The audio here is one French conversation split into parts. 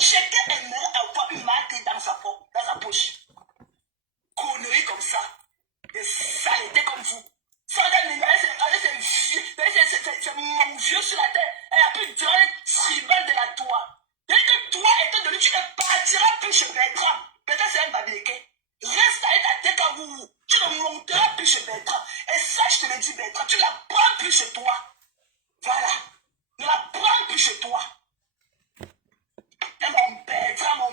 Chacun aimerait avoir une marque dans sa poche. Conneries comme ça. Des saletés comme vous. Ça c'est mon vieux sur la terre. Et il a pu durer tribal de la toi. Dès que toi, étant donné, tu ne partiras plus chez Bertrand. Bertrand, c'est un Babylonais. Reste avec ta tête à vous. Tu ne monteras plus chez Bertrand. Et ça, je te le dis, Bertrand, tu ne la prends plus chez toi. Voilà. Ne la prends plus chez toi. Et mon Bertrand,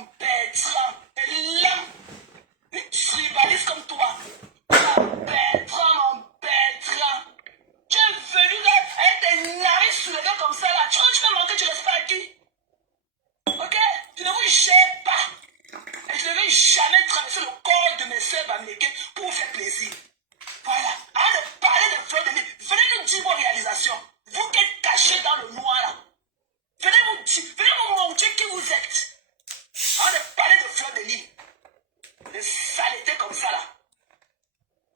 et l'homme, une tribaliste comme toi. Mon Bertrand. Tu es venu là, avec tes narices soulevées comme ça là. Tu vas manquer de respect à qui? Ok? Tu ne vous gères pas. Et je ne vais jamais traverser le corps de mes soeurs américaines pour vous faire plaisir. Voilà. Avant de parler de fleurs de vie, venez nous dire vos réalisations. Vous qui êtes cachés dans le noir là. Venez nous montrer qui vous êtes. Avant de parler de fleurs de lit. Des saletés comme ça là.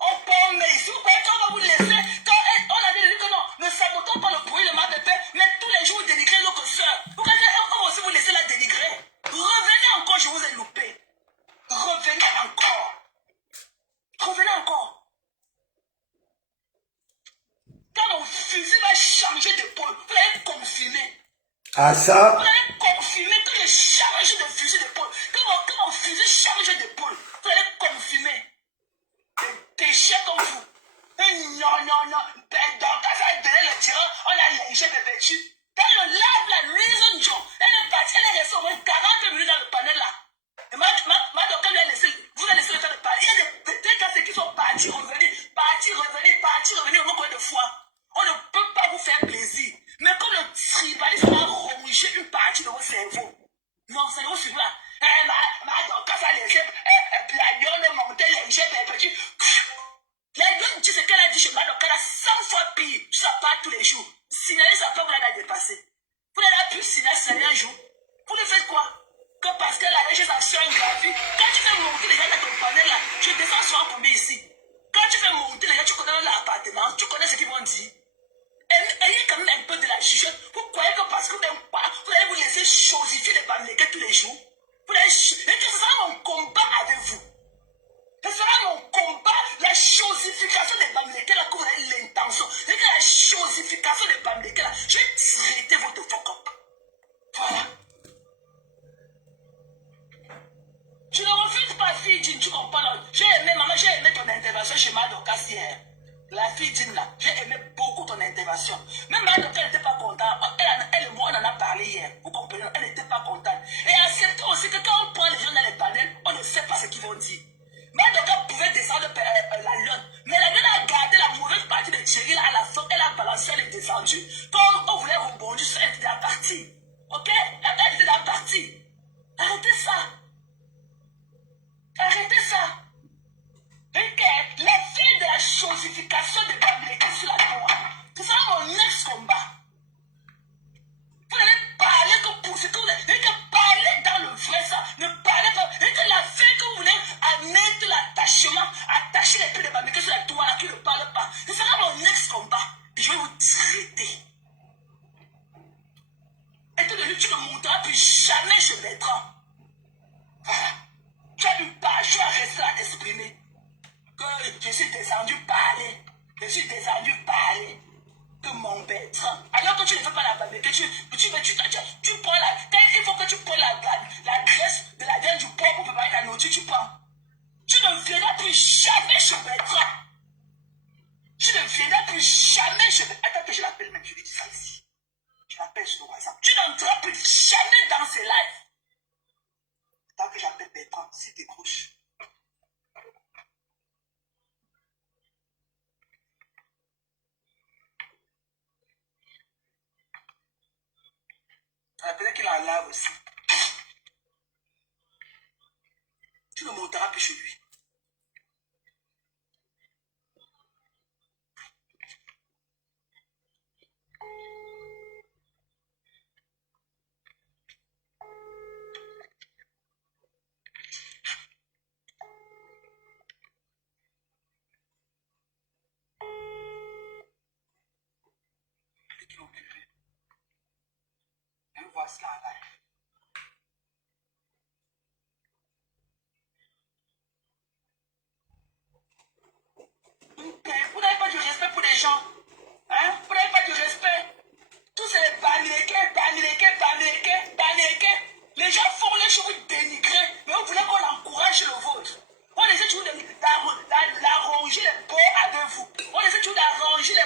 On peut, mais ici, vous croyez qu'on va vous laisser. Quand on avait dit que non, ne sabotons pas le bruit, le mal de paix, mais tous les jours vous dénigrez notre soeur. Vous croyez qu'on va aussi vous laisser la dénigrer? Revenez encore, je vous ai loupé. Revenez encore. Quand mon fusil va changer d'épaule, vous allez confirmer. Ah ça? Vous allez confirmer que je change de fusil d'épaule. Quand mon fusil change d'épaule, vous allez confirmer. Des déchets comme vous. Non. Ben, dans quand ça a donné le tyran, on a lingé de vêtu. Quand le lave la Reason Joe, elle est partie, elle est restée au moins 40 minutes dans le panel là. Et ma doca lui a laissé, vous a laissé le temps de parler. Il y a des cassés qui sont partis, revenus au nombre de fois. On ne peut pas vous faire plaisir. Mais comme le tribalisme a rongé une partie de vos cerveaux. Non, c'est vous suivre là. Ma doca ça a laissé, la lionne est montée, lingé de vêtu. La lionne dit ce qu'elle a dit chez Madoka, elle a 100 fois pire. Ça part tous les jours. Signaler sa part, vous l'avez dépassé. Vous n'avez plus signaler un jour. Vous le faites quoi? Que parce qu'elle a chez sa soeur une graphie. Quand tu fais monter les gens dans ton panel là, je descends souvent combien ici. Quand tu fais monter les gens, tu connais l'appartement, tu connais ce qu'ils vont dire. Ayez quand même un peu de la jugeote. Vous croyez que parce que vous allez vous laisser chosifier les Bamileke tous les jours? Et que ce sera mon combat avec vous. Ce sera mon combat, la chosification des Bamileke là, que vous avez l'intention. Et que la chosification des Bamileke là, je vais traiter votre fuck-up. Voilà. Je ne refuse pas, fille Jean, tu comprends? J'ai aimé, maman, j'ai aimé ton intervention chez Madoka hier. La fille Jean là, j'ai aimé beaucoup ton intervention. Même Madoka n'était pas contente. Elle et moi, on en a parlé hier. Vous comprenez? Elle n'était pas contente. Et acceptez aussi que quand on prend les gens dans les panels, on ne sait pas ce qu'ils vont dire. Madoka pouvait descendre la lionne. Mais la lionne a gardé la mauvaise partie de Thierry là à la fin. Elle a balancé, elle est descendue. Quand on voulait rebondir sur elle, était la partie. Ok? Elle était la partie. Arrêtez ça. Arrêtez ça. L'effet de la chosification de Bamileke sur la loi, c'est ça mon ex-combat. Vous allez parler que pour ce que vous avez, parler dans le vrai ça, ne parlez pas, et que la fin que vous voulez mettre l'attachement, attacher les pieds de Bamileke sur la toile qui ne parle pas, ce sera mon ex-combat. Et je vais vous traiter. Étant donné que tu ne monteras plus jamais chez Bertrand. Voilà. Tu as une page, tu as resté à t'exprimer. Que je suis descendu parler. De mon Bertrand. Alors que tu ne fais pas la famille, que tu prends la. Il faut que tu prennes la graisse de la viande du porc pour préparer ta nourriture, tu prends. Tu ne viendras plus jamais chez Bertrand. Tu ne viendras plus jamais chez Bertrand. Attends que je l'appelle même, je lui dis ça ici. Je l'appelle sur le WhatsApp. Tu n'entreras plus jamais dans ces lives. Tant que j'appelle Bertrand, s'il décroche. Peut-être qu'il en lave aussi. Tu ne monteras plus chez lui. Et qui est occupé. Elle voit cela en live.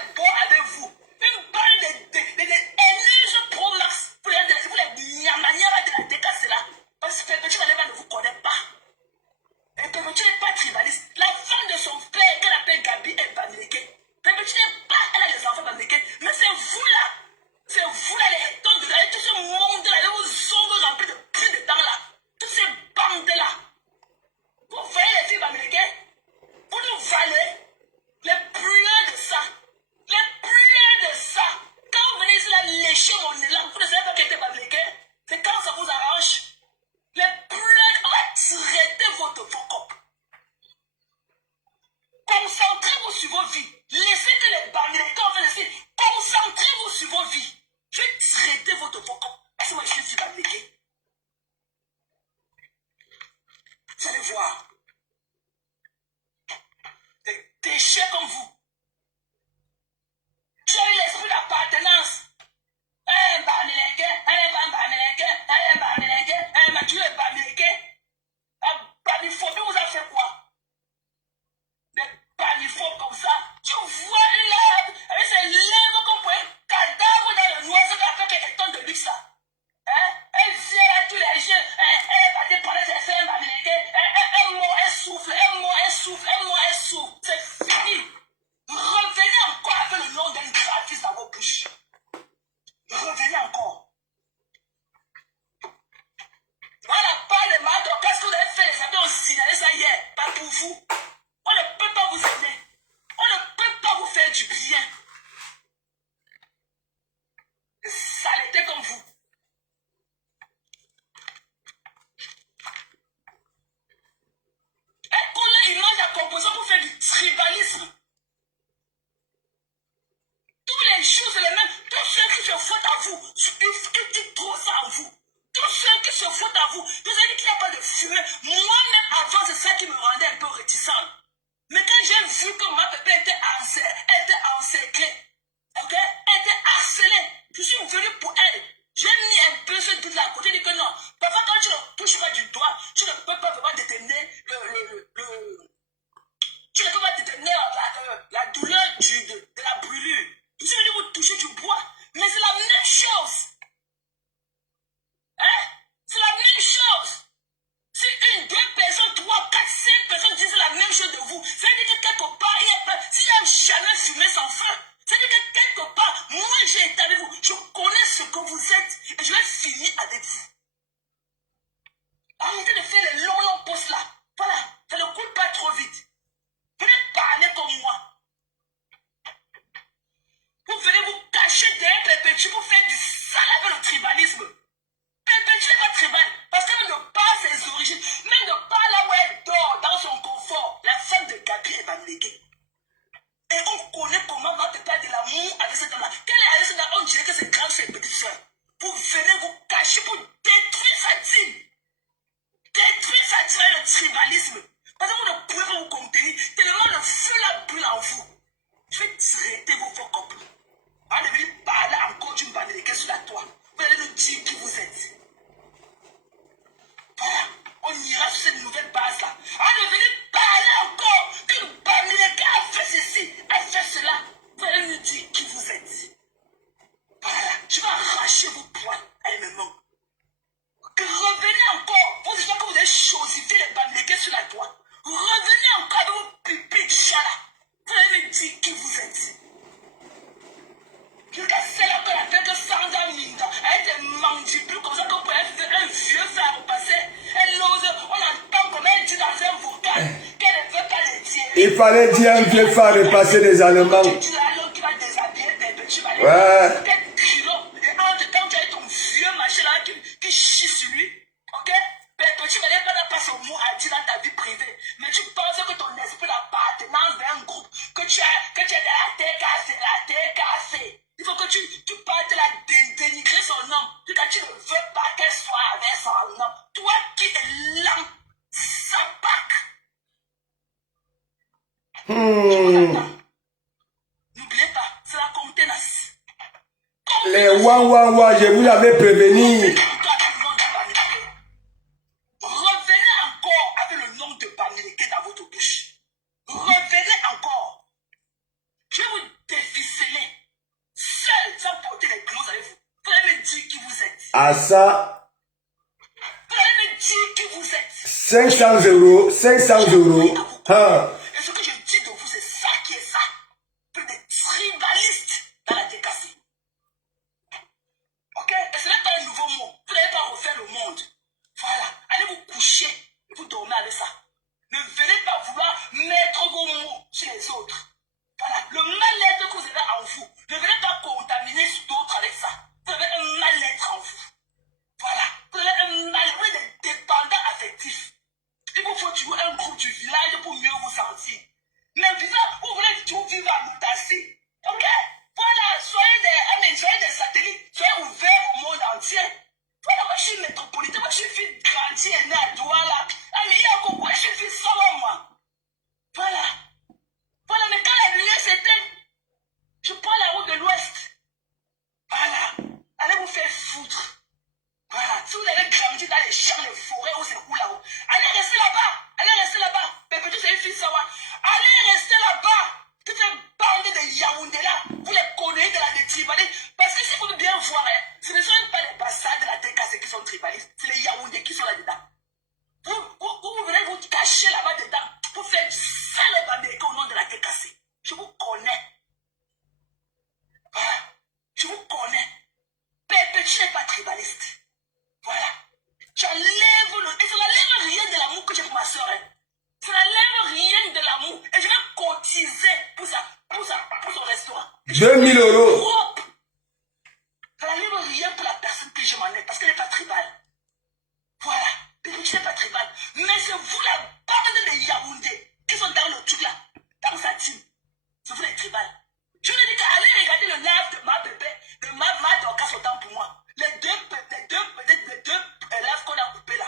est bon avec vous. Une balle de Energy Pro Max. Vous les manières de la décasser là. Parce que Pépé ne vous connaît pas. Et Pépé n'est pas tribaliste. La femme de son père, qu'elle appelle Gabi, est bamileke. Pépé n'est pas, elle a les enfants bamileke. Mais c'est vous là. C'est vous là, les tonnes de là. Tout ce monde là, les ongles remplis de pris de temps là. Tous ces bandes là. Vous voyez les filles bamileke? Vous nous valez les plus de ça. Les plus de ça. Quand vous venez ici là lécher mon élan, vous ne savez pas qu'elle était bamileke. C'est quand ça vous arrange. Les plus traitez votre focop. Concentrez-vous sur vos vies. Laissez que les bamileke en fait ici. Concentrez-vous sur vos vies. Je vais traiter votre focop. Est-ce que moi je suis bamileke? Vous allez voir. Des déchets comme vous. Tu as eu l'esprit d'appartenance. Un bamileke, un bamileke, un bamileke, un Mathieu est bamileke. Un bamiphobie vous a fait quoi? Des bamiphobes comme ça. Tu vois une lèvre, avec ses lèvres comme pour un cadavre dans le noir, ce qu'a fait qu'elle tombe de luxe là. Hein? Elle vient là tous les jours, elle est partie prendre ses seins bamileke. Un mot, elle souffle, un mot, elle souffle, un mot, elle souffle. C'est fini. Revenez encore avec le nom d'un graphiste dans vos bouches. Revenez encore. Voilà, pas de mal. Donc, qu'est-ce que vous avez fait? Les amis ont signalé ça hier. Pas pour vous. On ne peut pas vous aider. On ne peut pas vous faire du bien. Saleté comme vous. Elle connaît l'image à composant pour faire du tribalisme. Tous les jours, c'est les mêmes. Tous ceux qui se foutent à vous, ils disent trop ça à vous. Tous ceux qui se foutent à vous, vous avez dit qu'il n'y a pas de fumée. Moi-même, avant, c'est ça qui me rendait un peu réticent. Mais quand j'ai vu que ma pépé était encerclée, ok? Elle était harcelée. Je suis venu pour elle. J'ai mis un peu ce truc là à côté, dit que non. Parfois, quand tu ne touches pas du doigt, tu ne peux pas vraiment déterminer tu ne peux pas déterminer la douleur de la brûlure. Je suis venu vous toucher du bois. Mais c'est la même chose. Hein? C'est la même chose. Si une, deux personnes, trois, quatre, cinq personnes disent la même chose de vous, ça veut dire que quelque part, il y a pas. S'il n'y a jamais fumé sans feu, ça veut dire que quelque part, moi j'ai été avec vous. Je connais ce que vous êtes et je vais finir avec vous. Arrêtez de faire les longs postes là. Voilà, ça ne coule pas trop vite. Venez parler comme moi. Vous venez vous cacher derrière Perpétue pour faire du sale avec le tribalisme. Perpétue n'est pas tribal parce qu'elle ne pas ses origines, même ne pas là où elle dort dans son confort. La femme de Gabriel va me léguer. Et on connaît comment ma pépé a de l'amour avec cette dame-là. Quelle est Alice là? On dirait que c'est grave chez petite soeur. Vous venez vous cacher pour détruire sa team. Détruire sa team avec le tribalisme. Parce que vous ne pouvez pas vous contenir tellement le feu la brûle en vous. Je vais traiter vos faux copains. On est venu parler encore d'une banalité sur la toile. Vous allez nous dire qui vous êtes. Voilà, on ira sur cette nouvelle base-là. On est venu parler encore qu'une banalité a fait ceci, a fait cela. Vous allez nous dire qui vous êtes. Voilà, je vais arracher vos poings. Elle me manque. Que revenez encore. Vous dites que vous avez chosifié les banalités sur la toile. Revenez encore avec vos pipis de chat là. Vous allez me dire qui vous êtes. Jusqu'à celle-là qu'on appelle que Sandra Minda, elle a des mandibules comme ça qu'on pourrait faire un vieux fer au passé. Elle ose, on entend comme elle dit dans un vocal qu'elle ne veut pas les dire. Il fallait dire un vieux fer de passer des Allemands. Tu dis la langue qui va déshabiller tes petits valets. Ouais. Peut-être kilo. Et entre temps, tu as ton vieux machin là qui chie sur lui. Ok? Petit valets n'a pas son mot à dire dans ta vie privée. Mais tu penses que ton esprit d'appartenance vers un groupe, que tu es derrière la tête cassée. Il faut que tu parles de la dénigrer son nom. Tu ne veux pas qu'elle soit avec son nom. Toi qui es l'âme, ça N'oubliez pas, c'est la contenance. Les ouah, je vous avais prévenu. Revenez encore avec le nom de Bamileke dans votre bouche. Revenez encore. Je vais vous déficer. À ça, Vous allez me dire qui vous êtes. 500 euros, 500 euros. Hein. Et ce que je dis de vous, c'est ça qui est ça. Plus des tribalistes dans la TKC. Ok? Et ce n'est pas un nouveau mot. Vous n'allez pas refaire le monde. Voilà. Allez vous coucher et vous dormez avec ça. Ne venez pas vouloir mettre vos mots sur les autres. Voilà. Le mal-être que vous avez en vous, ne venez pas contaminer d'autres avec ça. Vous avez un mal-être en vous. Voilà. Vous avez un mal-être. Vous êtes des dépendants affectifs. Il vous faut toujours un groupe du village pour mieux vous sentir. Mais vous voulez toujours vivre à Moutassi. Ok? Voilà, soyez des satellites, soyez ouverts au monde entier. Voilà, moi je suis métropolitain, moi je suis fille grandi et né à Douala. Ah, mais il y a pourquoi je suis fille solo, moi. Voilà. Voilà, mais quand la lumière s'éteint, je prends la route de l'Ouest. Voilà. Allez vous faire foutre. Voilà. Si vous avez grandi dans les champs, les forêts, où c'est où là-haut, allez rester là-bas. Allez rester là-bas. Pépé, tu sais une fille savoir. Allez rester là-bas. Toutes ces bandes de Yaoundé là, vous les connaissez de la tribalistes. Parce que si vous voulez bien voir, hein, ce ne sont même pas les bastards de la TKC qui sont tribalistes, c'est les Yaoundés qui sont là-dedans. Vous venez vous cacher là-bas dedans pour faire du sale américain au nom de la TKC. Je vous connais. Voilà. Je vous connais. Pépé, tu n'es pas tribaliste. Voilà. J'enlève le... Et ça n'enlève rien de l'amour que j'ai pour ma soeur. Hein. Ça n'enlève rien de l'amour. Et je vais cotiser pour son restaurant. 2000 euros. Ça n'enlève rien pour la personne que je m'en ai. Parce qu'elle n'est pas tribale. Voilà. Bébé, tu n'es pas tribale. Mais c'est vous la bande de Yaoundé qui sont dans le truc là. Dans sa team. C'est vous les tribales. Je vous ai dit qu'allez regarder le live de ma bébé, de ma Dorcas autant pour moi. Les deux lives qu'on a coupés là.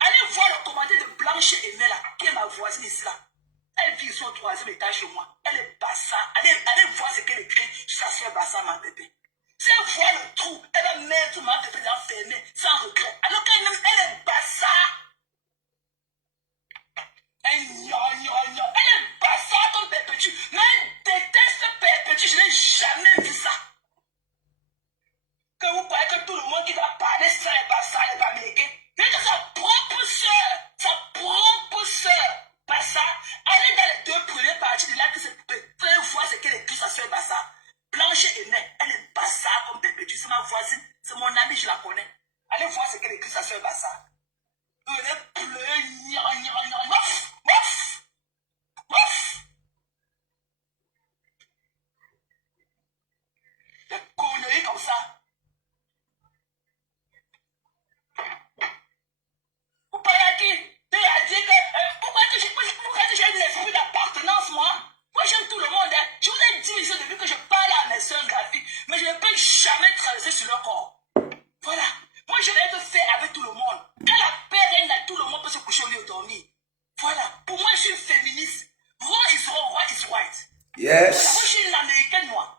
Allez voir le commentaire de Blanche Aimée là, qui est ma voisine ici là. Elle vit sur le 3e étage chez moi. Elle est bassa. Allez voir ce qu'elle écrit sur sa soeur bassa, ma bébé. Si elle voit le trou, elle va mettre ma bébé l'enfermer sans regret. Alors qu'elle-même, elle est bassa. Elle est bassa comme Perpétue. Mais elle déteste Perpétue. Je n'ai jamais vu ça. Que vous croyez que tout le monde qui va parler ça est bassa, elle est américaine. Mais que sa propre soeur, Bassa, elle est dans les 2 premières parties de là que c'est poupée. Vous allez voir ce qu'elle écrit, sa soeur Bassa. Blanche Aimée, elle est Bassa comme Perpétue, c'est ma voisine, c'est mon amie, je la connais. Allez voir ce qu'elle écrit, sa soeur Bassa. Elle est pleurer, des conneries comme ça. Vous parlez à qui? Pourquoi que j'ai un esprit d'appartenance, moi? Moi, j'aime tout le monde. Hein. Je vous ai dit ici depuis que je parle à mes soeurs graphiques, mais je ne peux jamais traverser sur leur corps. Voilà. Moi, je vais être fait avec tout le monde. Quand la paix règne à tout le monde peut se coucher au lit et dormir. Voilà. Pour moi, je suis féministe. Raw is raw, white is white. Yes. Voilà. Moi, je suis une américaine, moi.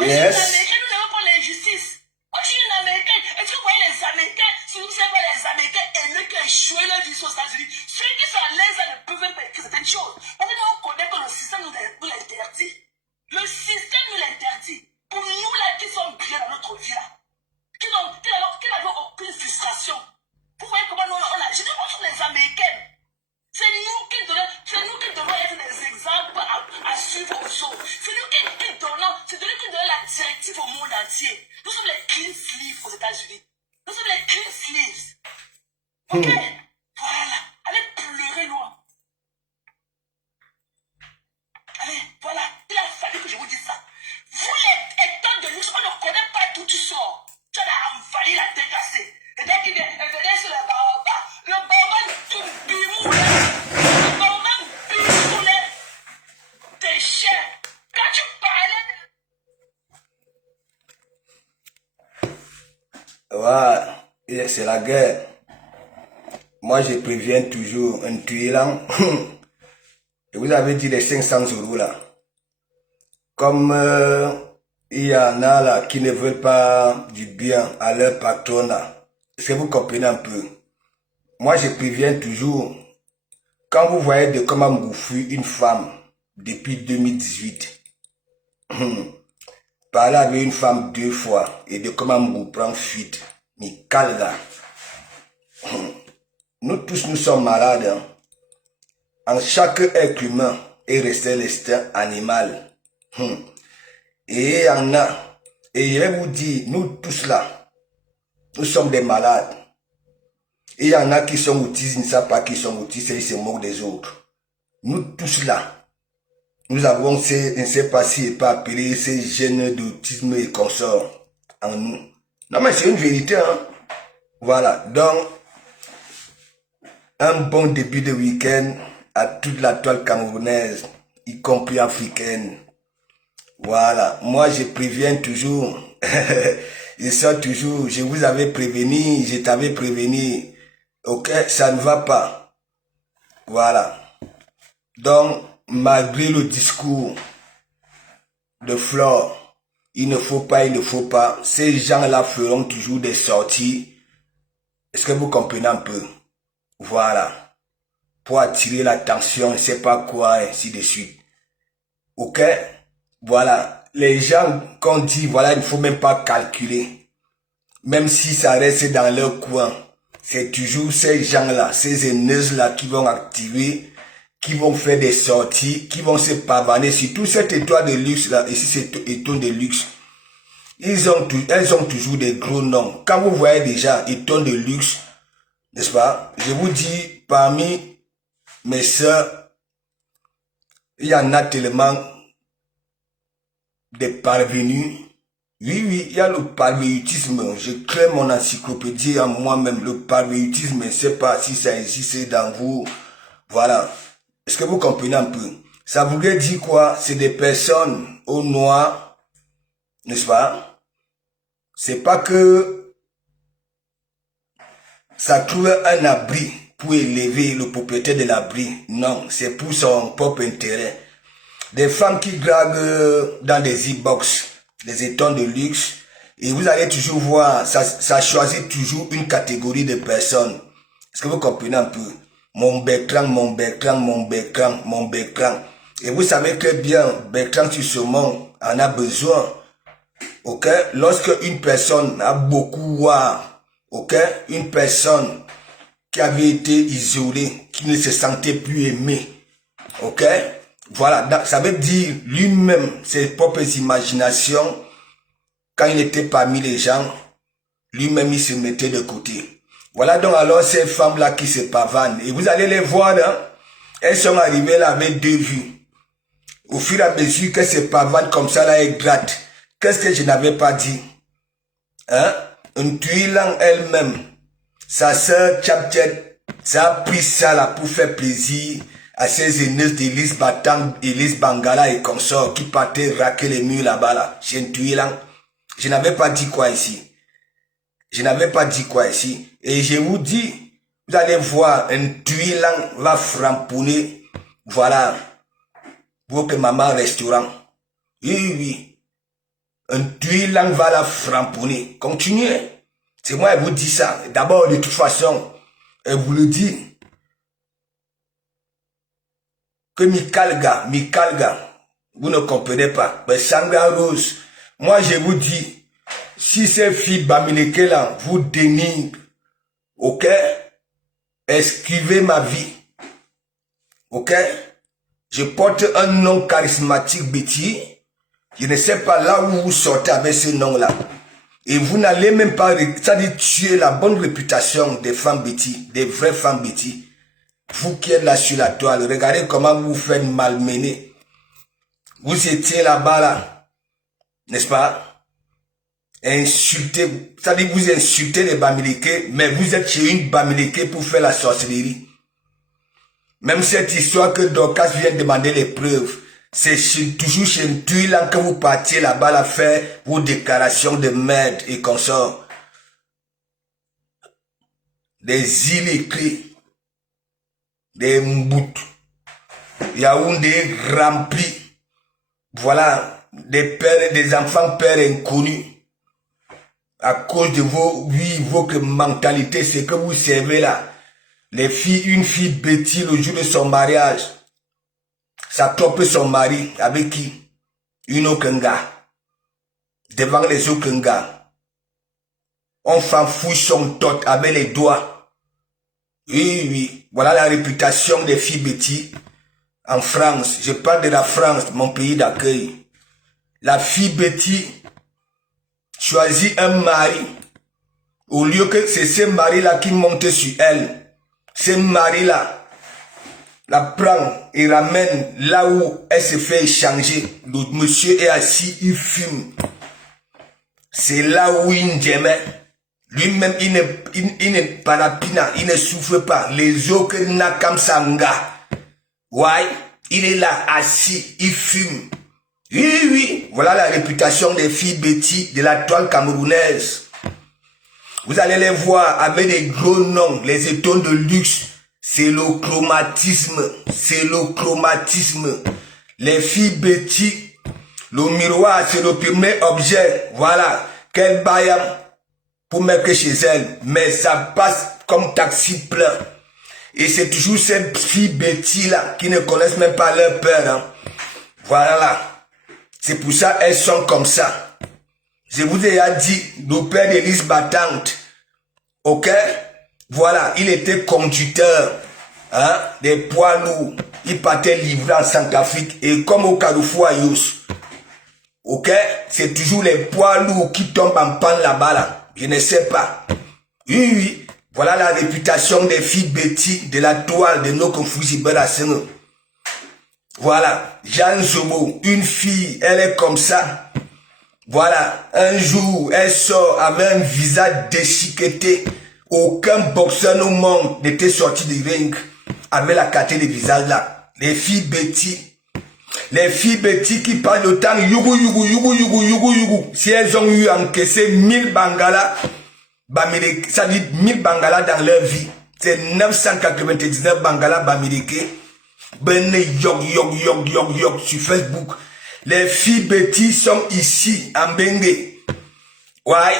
Yes. Je suis une américaine, nous n'avons pas l'injustice. Moi, je suis une américaine. Est-ce que vous voyez les Américains, si vous savez les Américains aimés qui ont échoué leur vie aux États-Unis, ceux qui sont à l'aise ne peuvent même pas écrire certaines choses. Parce que nous, on connaît que le système nous l'interdit. Le système nous l'interdit. Pour nous, là, qui sommes bien dans notre vie, là, qui n'avons aucune frustration. Vous voyez comment nous, on agit. Nous sommes les Américains. C'est nous qui devons être des exemples à suivre aux autres. C'est nous qui donnons la directive au monde entier. Nous sommes les clean sleeves aux États-Unis. Nous sommes les clean sleeves. Ok? Voilà. Allez pleurer loin. Allez, voilà. Il a fallu que je vous dise ça. Vous les étant de nous, on ne connaît pas d'où tu sors. Tu as envahi la TKC. Et dès qu'il venait sur le baobab du bimou, le baobab bimou, tes chiens. Quand tu parlais de... Ouais, c'est la guerre. Moi, je préviens toujours un tuelant. Et vous avez dit les 500 euros là. Comme il y en a là qui ne veulent pas du bien à leur patronat. Est-ce que vous comprenez un peu? Moi, je préviens toujours. Quand vous voyez de comment m'ouvrir une femme depuis 2018, parler avec une femme 2 fois et de comment me prendre fuite. Mikalga. Nous tous, nous sommes malades. Hein. En chaque être humain est resté l'instinct animal. Et il y en a. Et je vais vous dire, nous tous là, nous sommes des malades. Et il y en a qui sont autistes, ils ne savent pas qu'ils sont autistes et ils se moquent des autres. Nous tous là, nous avons ces, je ne sais pas si c'est pas appelé ces gènes d'autisme et consorts en nous. Non mais c'est une vérité, hein. Voilà, donc, un bon début de week-end à toute la toile camerounaise, y compris africaine. Voilà, moi je préviens toujours, je sors toujours, je vous avais prévenu, je t'avais prévenu, ok, ça ne va pas. Voilà. Donc, malgré le discours de Flore, il ne faut pas, ces gens-là feront toujours des sorties. Est-ce que vous comprenez un peu? Voilà. Pour attirer l'attention, je ne sais pas quoi, ainsi de suite. Ok? Voilà. Les gens, qu'on dit, voilà, il ne faut même pas calculer. Même si ça reste dans leur coin, c'est toujours ces gens-là, ces haineuses-là qui vont activer, qui vont faire des sorties, qui vont se pavaner. Surtout cette étoile de luxe là, ici c'est étoile de luxe. Elles ont toujours des gros noms. Quand vous voyez déjà étoile de luxe, n'est-ce pas? Je vous dis, parmi mes sœurs, il y en a tellement des parvenus. Oui, il y a le parvéutisme. Je crée mon encyclopédie en moi-même. Le parvéutisme, je ne sais pas si ça existe dans vous. Voilà. Est-ce que vous comprenez un peu? Ça voudrait dire quoi? C'est des personnes au noir, n'est-ce pas? C'est pas que ça trouve un abri pour élever le propriétaire de l'abri. Non, c'est pour son propre intérêt. Des femmes qui draguent dans des e-box, des étoiles de luxe, et vous allez toujours voir, ça choisit toujours une catégorie de personnes. Est-ce que vous comprenez un peu? Mon Bertrand, mon Bertrand, mon Bertrand, mon Bertrand. Et vous savez très bien, Bertrand sur ce monde en a besoin. Ok? Lorsque une personne a beaucoup ok? Une personne qui avait été isolée, qui ne se sentait plus aimée. Ok? Voilà, ça veut dire lui-même, ses propres imaginations, quand il était parmi les gens, lui-même il se mettait de côté. Voilà donc alors ces femmes-là qui se pavanent. Et vous allez les voir, hein? Elles sont arrivées là avec deux vues. Au fur et à mesure qu'elles se pavanent comme ça, là, elles grattent. Qu'est-ce que je n'avais pas dit? Hein? Une tuilant elle-même, sa sœur Tchapchet, ça a pris ça là pour faire plaisir à ces aînés d'Élise Batang, Élise Bangala et consorts qui partaient raquer les murs là-bas là, chez une tuilant. Je n'avais pas dit quoi ici. Je n'avais pas dit quoi ici. Et je vous dis, vous allez voir, un tuilant va framponner, voilà, votre maman restaurant. Oui. Un tuilant va la framponner. Continuez. C'est moi qui vous dis ça. D'abord, de toute façon, elle vous le dit. Que Mikalga, vous ne comprenez pas. Mais Sanga Rose, moi je vous dis, si ces filles Bamileke là vous dénigrent, ok, esquivez ma vie, ok, je porte un nom charismatique Betty, je ne sais pas là où vous sortez avec ce nom là, et vous n'allez même pas, c'est-à-dire tuer la bonne réputation des femmes Betty, des vraies femmes Betty. Vous qui êtes là sur la toile, regardez comment vous faites malmener. Vous étiez là-bas là, n'est-ce pas? Insultez, c'est-à-dire vous insultez les Bamileke, mais vous êtes chez une Bamileke pour faire la sorcellerie. Même cette histoire que Dorcas vient demander les preuves, c'est toujours chez une tuile que vous partiez là-bas là faire vos déclarations de merde et consorts. Des îles écrites, des Mbouts, Yaoundé remplis. Voilà, des pères, des enfants pères inconnus. À cause de votre mentalité, c'est que vous servez là. Les filles, une fille Betty le jour de son mariage, ça trompe son mari avec qui? Une Okenga. Devant les Okenga. On fanfouille son tot avec les doigts. Oui, oui. Voilà la réputation des filles bêtises en France. Je parle de la France, mon pays d'accueil. La fille bêtise choisit un mari. Au lieu que c'est ce mari-là qui monte sur elle. Ce mari-là la prend et ramène là où elle se fait échanger. Le monsieur est assis, il fume. C'est là où il n'aimait. Lui-même, il ne parapina, il ne souffre pas. Les autres n'a comme sanga. Ouais, il est là, assis, il fume. Oui, oui, voilà la réputation des filles bêtises de la toile camerounaise. Vous allez les voir avec des gros noms, les étoiles de luxe. C'est le chromatisme, c'est le chromatisme. Les filles bêtises, le miroir, c'est le premier objet, voilà, qu'elle baille pour mettre chez elle. Mais ça passe comme taxi plein. Et c'est toujours ces filles bêtises-là qui ne connaissent même pas leur père. Hein. Voilà. C'est pour ça qu'elles sont comme ça. Je vous ai déjà dit, le père d'Élise Battante, ok? Voilà, il était conducteur hein, des poids lourds. Il partait livrer en Centrafrique. Et comme au Carrefour Ayos, ok? C'est toujours les poids lourds qui tombent en panne là-bas. Là. Je ne sais pas. Oui, oui. Voilà la réputation des filles bêtises de la toile de nos confusés. Voilà. Jeanne Zobo, une fille, elle est comme ça. Voilà. Un jour, elle sort avec un visage déchiqueté. Aucun boxeur au monde n'était sorti du ring avec la qualité de visage là. Les filles bêtises. Les filles bêtises qui parlent de temps yougou yougou yougou yougou yougou yougou. Si elles ont eu encaissé 1000 bangalas, ça dit 1000 bangalas dans leur vie. C'est 999 bangalas baméricains. Ben yok yok yok yok yok sur Facebook. Les filles bêtises sont ici en Bengue. Ouais.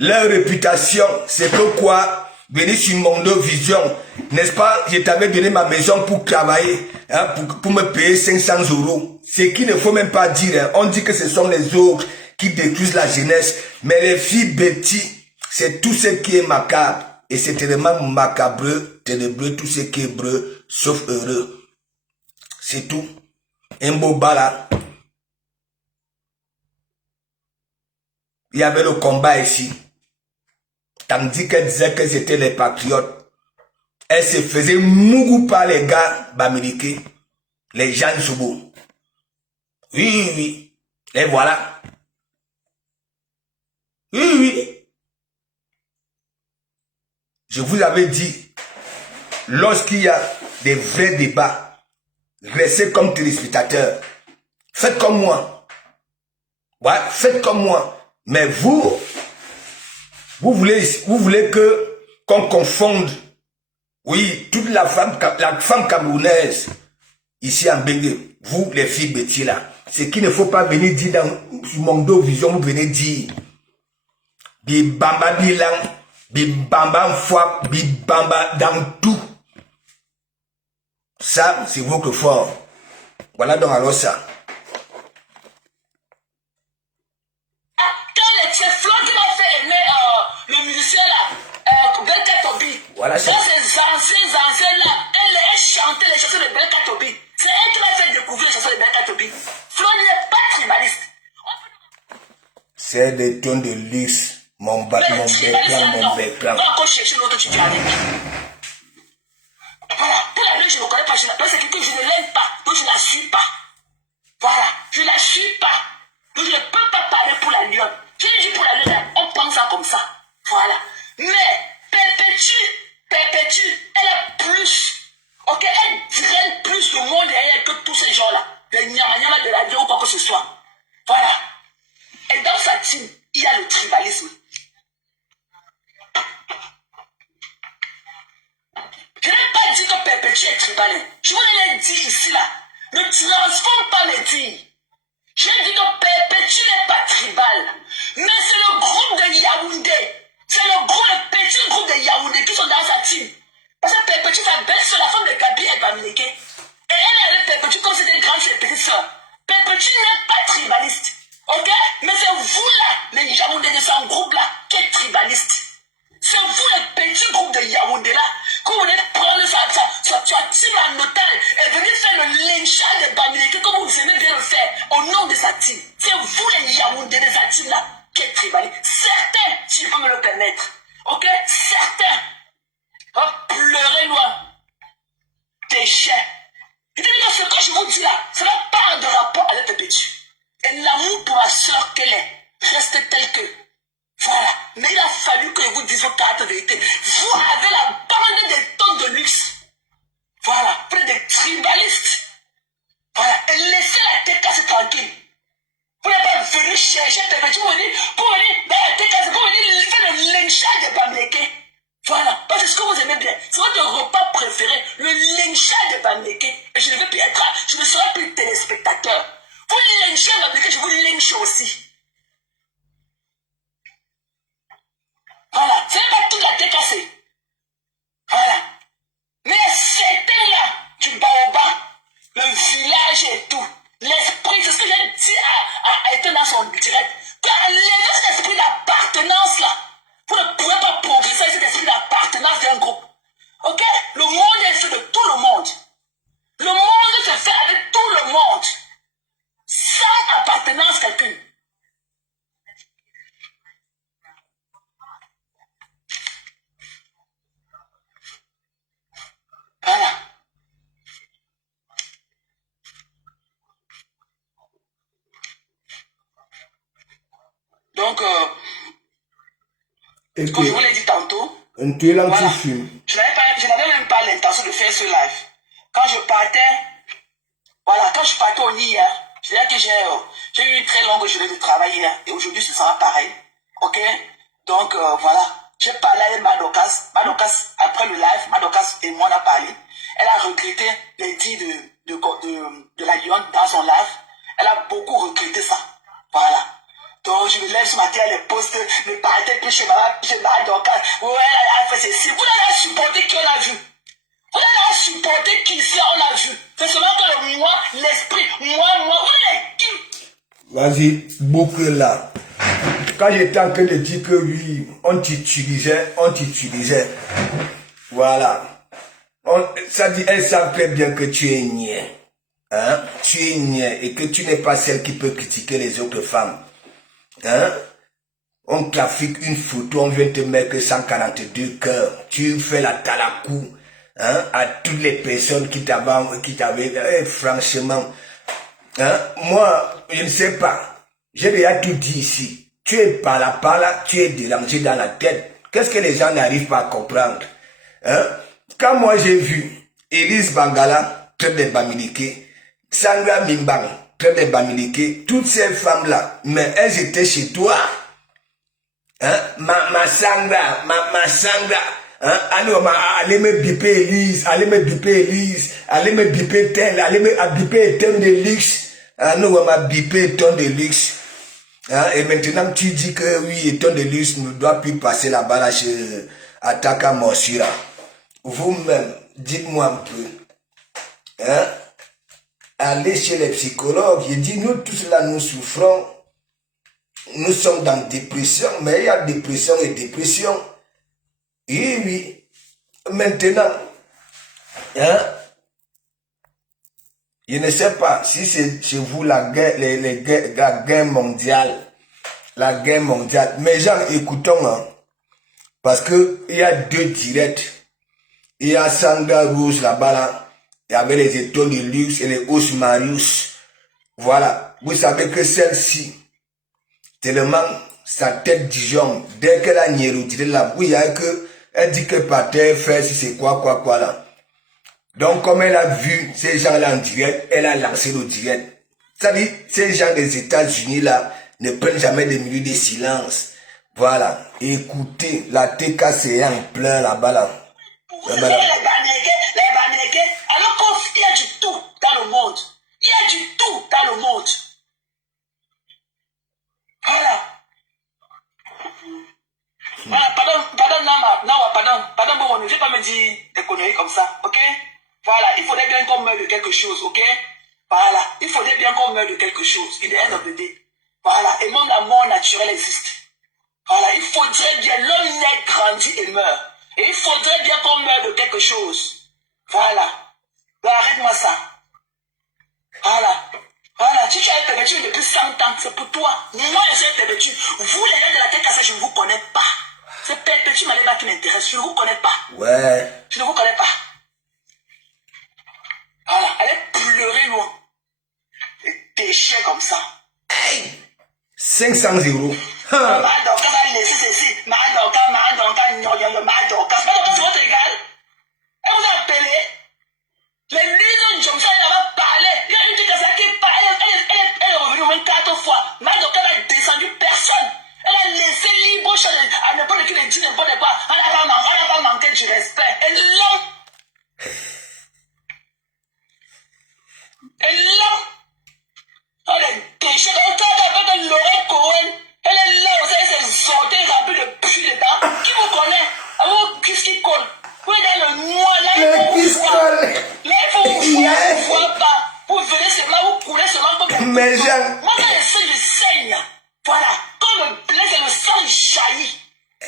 Leur réputation, c'est que quoi? Venir sur Mondo Vision, n'est-ce pas? Je t'avais donné ma maison pour travailler, hein, pour me payer 500 €. Ce qu'il ne faut même pas dire. Hein. On dit que ce sont les autres qui détruisent la jeunesse. Mais les filles bêtises, c'est tout ce qui est macabre. Et c'est tellement macabreux, ténébreux, tout ce qui est breu, sauf heureux. C'est tout. Un beau bala. Il y avait le combat ici. Tandis qu'elle disait que c'était les patriotes. Elle se faisait mougou par les gars américains. Les gens Zobo. Oui, oui. Et voilà. Oui, oui. Je vous avais dit, lorsqu'il y a des vrais débats, restez comme téléspectateurs. Faites comme moi. Ouais, faites comme moi. Mais vous voulez qu'on confonde, oui, toute la femme camerounaise, ici en Bengue, vous les filles bêtises là, ce qu'il ne faut pas venir dire dans Mondo Vision, vous venez dire, bibamba bilan, bibamba foi, bibamba dans tout. Ça, c'est votre fort. Voilà donc alors ça. Voilà ça. Ces anciens là, elle chantait les chansons de Belka Tobi. C'est elle qui m'a fait découvrir les chansons de Belka Tobi. Flo n'est pas tribaliste. C'est des tons de luxe. Mon background. Va encore chercher l'autre tu dis avec. Voilà, pour la nuit, je ne connais pas. C'est quelqu'un que je ne l'aime pas. Donc je ne la suis pas. Voilà, je ne la suis pas. Donc je ne peux pas parler pour la lionne. Qui dit pour la lionne, on pense ça comme ça. Voilà. Mais Perpétue, elle a plus. Ok, elle draine plus de monde derrière que tous ces gens-là. Les nyama de la vie ou quoi que ce soit. Voilà. Et dans sa team, il y a le tribalisme. Je n'ai pas dit que Perpétue est tribalé. Je vous l'ai dit ici là. Ne transforme pas les dires. J'ai dit que Perpétue n'est pas tribal. Mais c'est le groupe de Yaoundé. C'est le petit groupe de Yaoundé qui sont dans sa team. Parce que Perpétue, sa belle-sœur, la femme de Gabi, est bamileke. Et elle est avec Perpétue comme c'était grande ses petites sœurs. Perpétue n'est pas tribaliste. Ok? Mais c'est vous là, les Yaoundé de son groupe là, qui est tribaliste. C'est vous les petits groupes de Yaoundé là, que vous venez prendre ça team en otage et venir faire le lynchage des Bamileke comme vous aimez bien le faire au nom de sa team. C'est vous les Yaoundé de sa team là qui est tribaliste. Certains, si je peux me le permettre, ok, certains vont pleurer loin. Déchets. Je dis que ce que je vous dis là, ça n'a pas de rapport avec le petit. Et l'amour pour la soeur qu'elle est, reste tel que. Voilà. Mais il a fallu que je vous dise vos cartes de vérité. Vous avez la bande des tonnes de luxe. Voilà. Vous êtes des tribalistes. Voilà. Et laissez la TKC tranquille. Vous n'êtes pas venu chercher tes petits pour venir dans la TKC, pour venir faire le lynchage des Bamileke. Voilà. Parce que c'est ce que vous aimez bien. C'est votre repas préféré. Le lynchage des Bamileke. Et je ne vais plus être là. Je ne serai plus téléspectateur. Vous lynchez les Bamileke, je vous lynche aussi. Voilà, c'est pas toute la TKC. Voilà. Mais c'était là, du baobab, le village et tout, l'esprit, c'est ce que j'ai dit à Ethan dans son direct. Car cet esprit d'appartenance là, vous ne pouvez pas progresser avec cet esprit d'appartenance d'un groupe. Ok? Le monde est fait de tout le monde. Le monde se fait avec tout le monde. Sans appartenance quelqu'un. Voilà. Donc, Et comme je vous l'ai dit tantôt, tu es là, voilà, tu fumes. je n'avais même pas l'intention de faire ce live. Quand je partais au lit hier, je disais que j'ai eu une très longue journée de travail hier, et aujourd'hui ce sera pareil. Ok? Donc, voilà. J'ai parlé avec Madokas. Madokas, après le live, Madokas et moi on a parlé. Elle a regretté les dits de la Lyon dans son live. Elle a beaucoup regretté ça. Voilà. Donc je me lève ce matin, les posts ne paraîtraient plus chez Madokas. Ouais, elle a fait ceci. Vous l'avez supporté qui on a vu. Vous l'avez supporté qui ça on a vu. C'est seulement que le moi, l'esprit, moi, vous l'avez qui. Vas-y, boucle là. Quand j'étais en train de dire que oui, on t'utilisait. Voilà. Ça dit, elles savent très bien que tu es niais. Hein? Tu es niais et que tu n'es pas celle qui peut critiquer les autres femmes. Hein? On trafique une photo, on vient te mettre 142 cœurs. Tu fais la talakou, hein, à toutes les personnes qui t'avaient, franchement. Hein? Moi, je ne sais pas. J'ai déjà tout dit ici. Tu es par là, tu es délangé dans la tête. Qu'est-ce que les gens n'arrivent pas à comprendre? Hein? Quand moi j'ai vu Elise Bangala, très des Bamileke, Sandra Mimbang, très des Bamileke, toutes ces femmes-là, mais elles étaient chez toi. Hein? Ma Sandra, hein? Allez me biper Elise, allez me biper tel, allez me biper tel de luxe. Nous, on m'a bipé tonne de luxe. Hein? Et maintenant, tu dis que oui, tonne de luxe ne doit plus passer là-bas là, chez Ataka Morsira. Vous-même, dites-moi un peu. Hein? Allez chez les psychologues. Je dis, nous tous là, nous souffrons. Nous sommes dans dépression, mais il y a dépression et dépression. Et oui, maintenant, hein? Je ne sais pas si c'est chez vous la guerre, la guerre mondiale. La guerre mondiale. Mais gens, écoutons, hein, parce que il y a deux directs. Il y a Sandra Rose là-bas, là. Il y avait les étoiles de luxe et les Os Marius. Voilà. Vous savez que celle-ci, tellement sa tête Dijon, dès qu'elle a niéroutiré là, oui, il y a que, elle dit que par terre, faire si c'est quoi là. Donc, comme elle a vu ces gens-là en direct, elle a lancé le direct. Ça dit, ces gens des États-Unis là ne prennent jamais des minutes de silence. Voilà. Écoutez, la TKC est en plein là-bas là. Vous savez les Bamileke, alors qu'il y a du tout dans le monde. Il y a du tout dans le monde. Voilà. Voilà, pardon, bon, ne vais pas me dire des conneries comme ça, ok? Voilà, il faudrait bien qu'on meure de quelque chose, ok? Voilà, il faudrait bien qu'on meure de quelque chose, in the end of the day. Voilà, et même la mort naturelle existe. Voilà, il faudrait grandit et meurt. Et il faudrait bien qu'on meure de quelque chose. Voilà. Donc, arrête-moi ça. Voilà. Voilà. Si tu as perverti depuis 100 ans, c'est pour toi. Moi, je suis perverti. Vous, les gars de la tête cassée, je ne vous connais pas. C'est perverti Maléba qui m'intéresse. Je ne vous connais pas. Ouais. Je ne vous connais pas. Voilà. Allez pleurer loin. Des déchets comme ça. 500 euros. Hein. Madoka va laisser ceci. Madoka, c'est votre égal. Elle vous a appelé. Les lunes, comme ça, elle va parler. Il y a une petite personne qui parle. Elle est revenue au moins 4 fois. Madoka n'a descendu personne. Elle a laissé libre à n'importe qui le dit n'importe quoi. Elle n'a pas manqué du respect. Elle l'a. Elle l'a. Elle est déchirée. Elle est Laurent Cohen. Elle est là, vous savez, c'est sorti, rempli de pus dedans. Qui vous connaît? Vous, qu'est-ce qui colle? Vous êtes dans le noir, là, il faut vous voir. Là, il faut vous voir pas. Vous venez seulement, vous coulez seulement comme des... Mais Jean... Moi, quand le sang, je saigne. Voilà. Quand le blesse et le sang jaillit.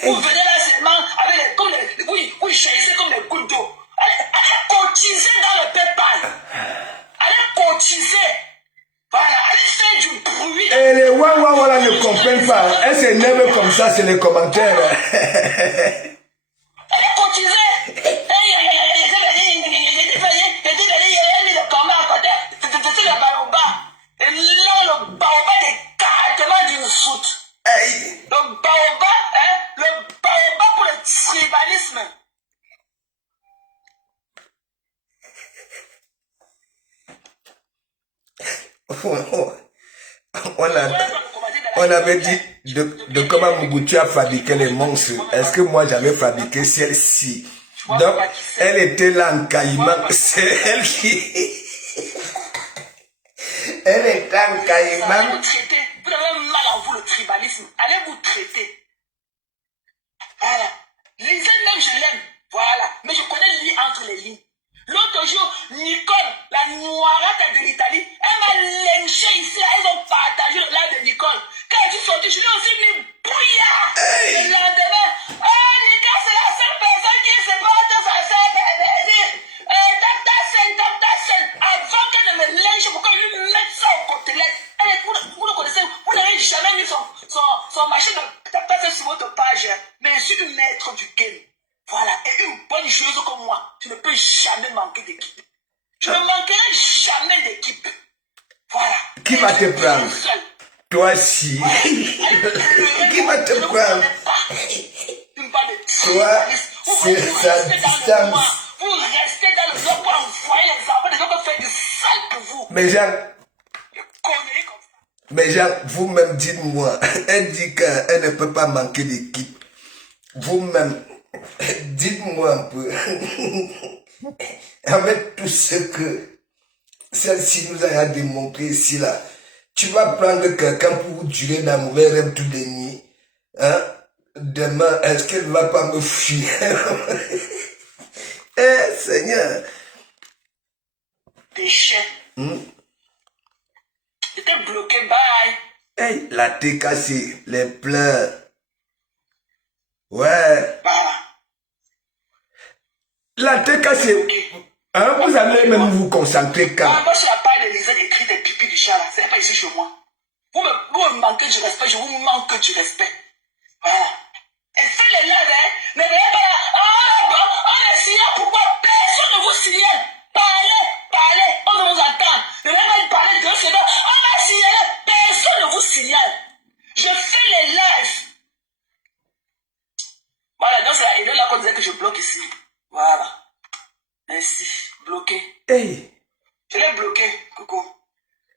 Vous venez là seulement avec les... Comme les... Oui, vous jaillissez comme des gouttes d'eau. Allez cotiser dans le PayPal. Allez cotiser. Voilà, allez faire du bruit. Et les Wawa ne comprennent pas. Elle s'énerve comme ça, c'est les commentaires. Elle est cotisée. Et là, le baobab est carrément d'une soute. Le baobab, hein, le baobab pour le tribalisme. On avait dit de comment Mobutu a fabriqué les monstres. Est-ce que moi j'avais fabriqué celle-ci? Donc, elle était là en caïman. C'est elle qui... Elle était en caïman. Allez vous traiter. Vous avez mal en vous le tribalisme. Allez vous traiter. Voilà. Lisez même, je l'aime. Voilà. Mais je connais le lien entre les lignes. L'autre jour, Nicole, la noirate de l'Italie, elle m'a lynché ici. Elles ont partagé le live de Nicole. Quand elle est sortie, je lui ai aussi mis bouillard. Le lendemain, Nicole, c'est la seule personne qui se porte sa sœur bébé. Tata scène. Avant qu'elle ne me lynche, pourquoi lui mettre ça aux côtelettes? Vous le connaissez, vous n'avez jamais mis son machin de tata sur votre page. Mais je suis le maître du game. Voilà, et une bonne joueuse comme moi, tu ne peux jamais manquer d'équipe. Je ne manquerai jamais d'équipe. Voilà. Qui va te prendre? Toi si. Qui va te prendre? Toi, c'est sa distance. Vous restez dans le bloc pour envoyer les enfants, les gens peuvent faire du sale pour vous. Mais Jean, vous-même dites-moi, elle dit qu'elle ne peut pas manquer d'équipe. Vous-même, dites-moi un peu, avec tout ce que celle-ci nous a démontré ici, là, tu vas prendre quelqu'un pour durer dans mauvais rêve toutes les nuits. Hein? Demain, est-ce qu'elle ne va pas me fuir? Eh, Seigneur. Déchet. J'étais bloqué, bye. Hey, la tête cassée, les pleurs. Ouais. Voilà. La tête cassée. Hein, vous allez même vous concentrer quand? Moi, sur la page de Lisette écrit des pipis du chat là, ce n'est pas ici chez moi. Vous me manquez du respect, je vous manque du respect. Voilà. Et faites les lives, hein. Mais venez pas là. Ah, bon, on est signé, pourquoi personne ne vous signale? Parlez, on ne vous entend. Ne venez pas parler de 2 secondes. On a signalé, personne ne vous signale. Je fais les lives. Voilà, donc c'est la vidéo là qu'on disait que je bloque ici. Voilà. Merci. Bloqué. Hey. Je l'ai bloqué, coucou.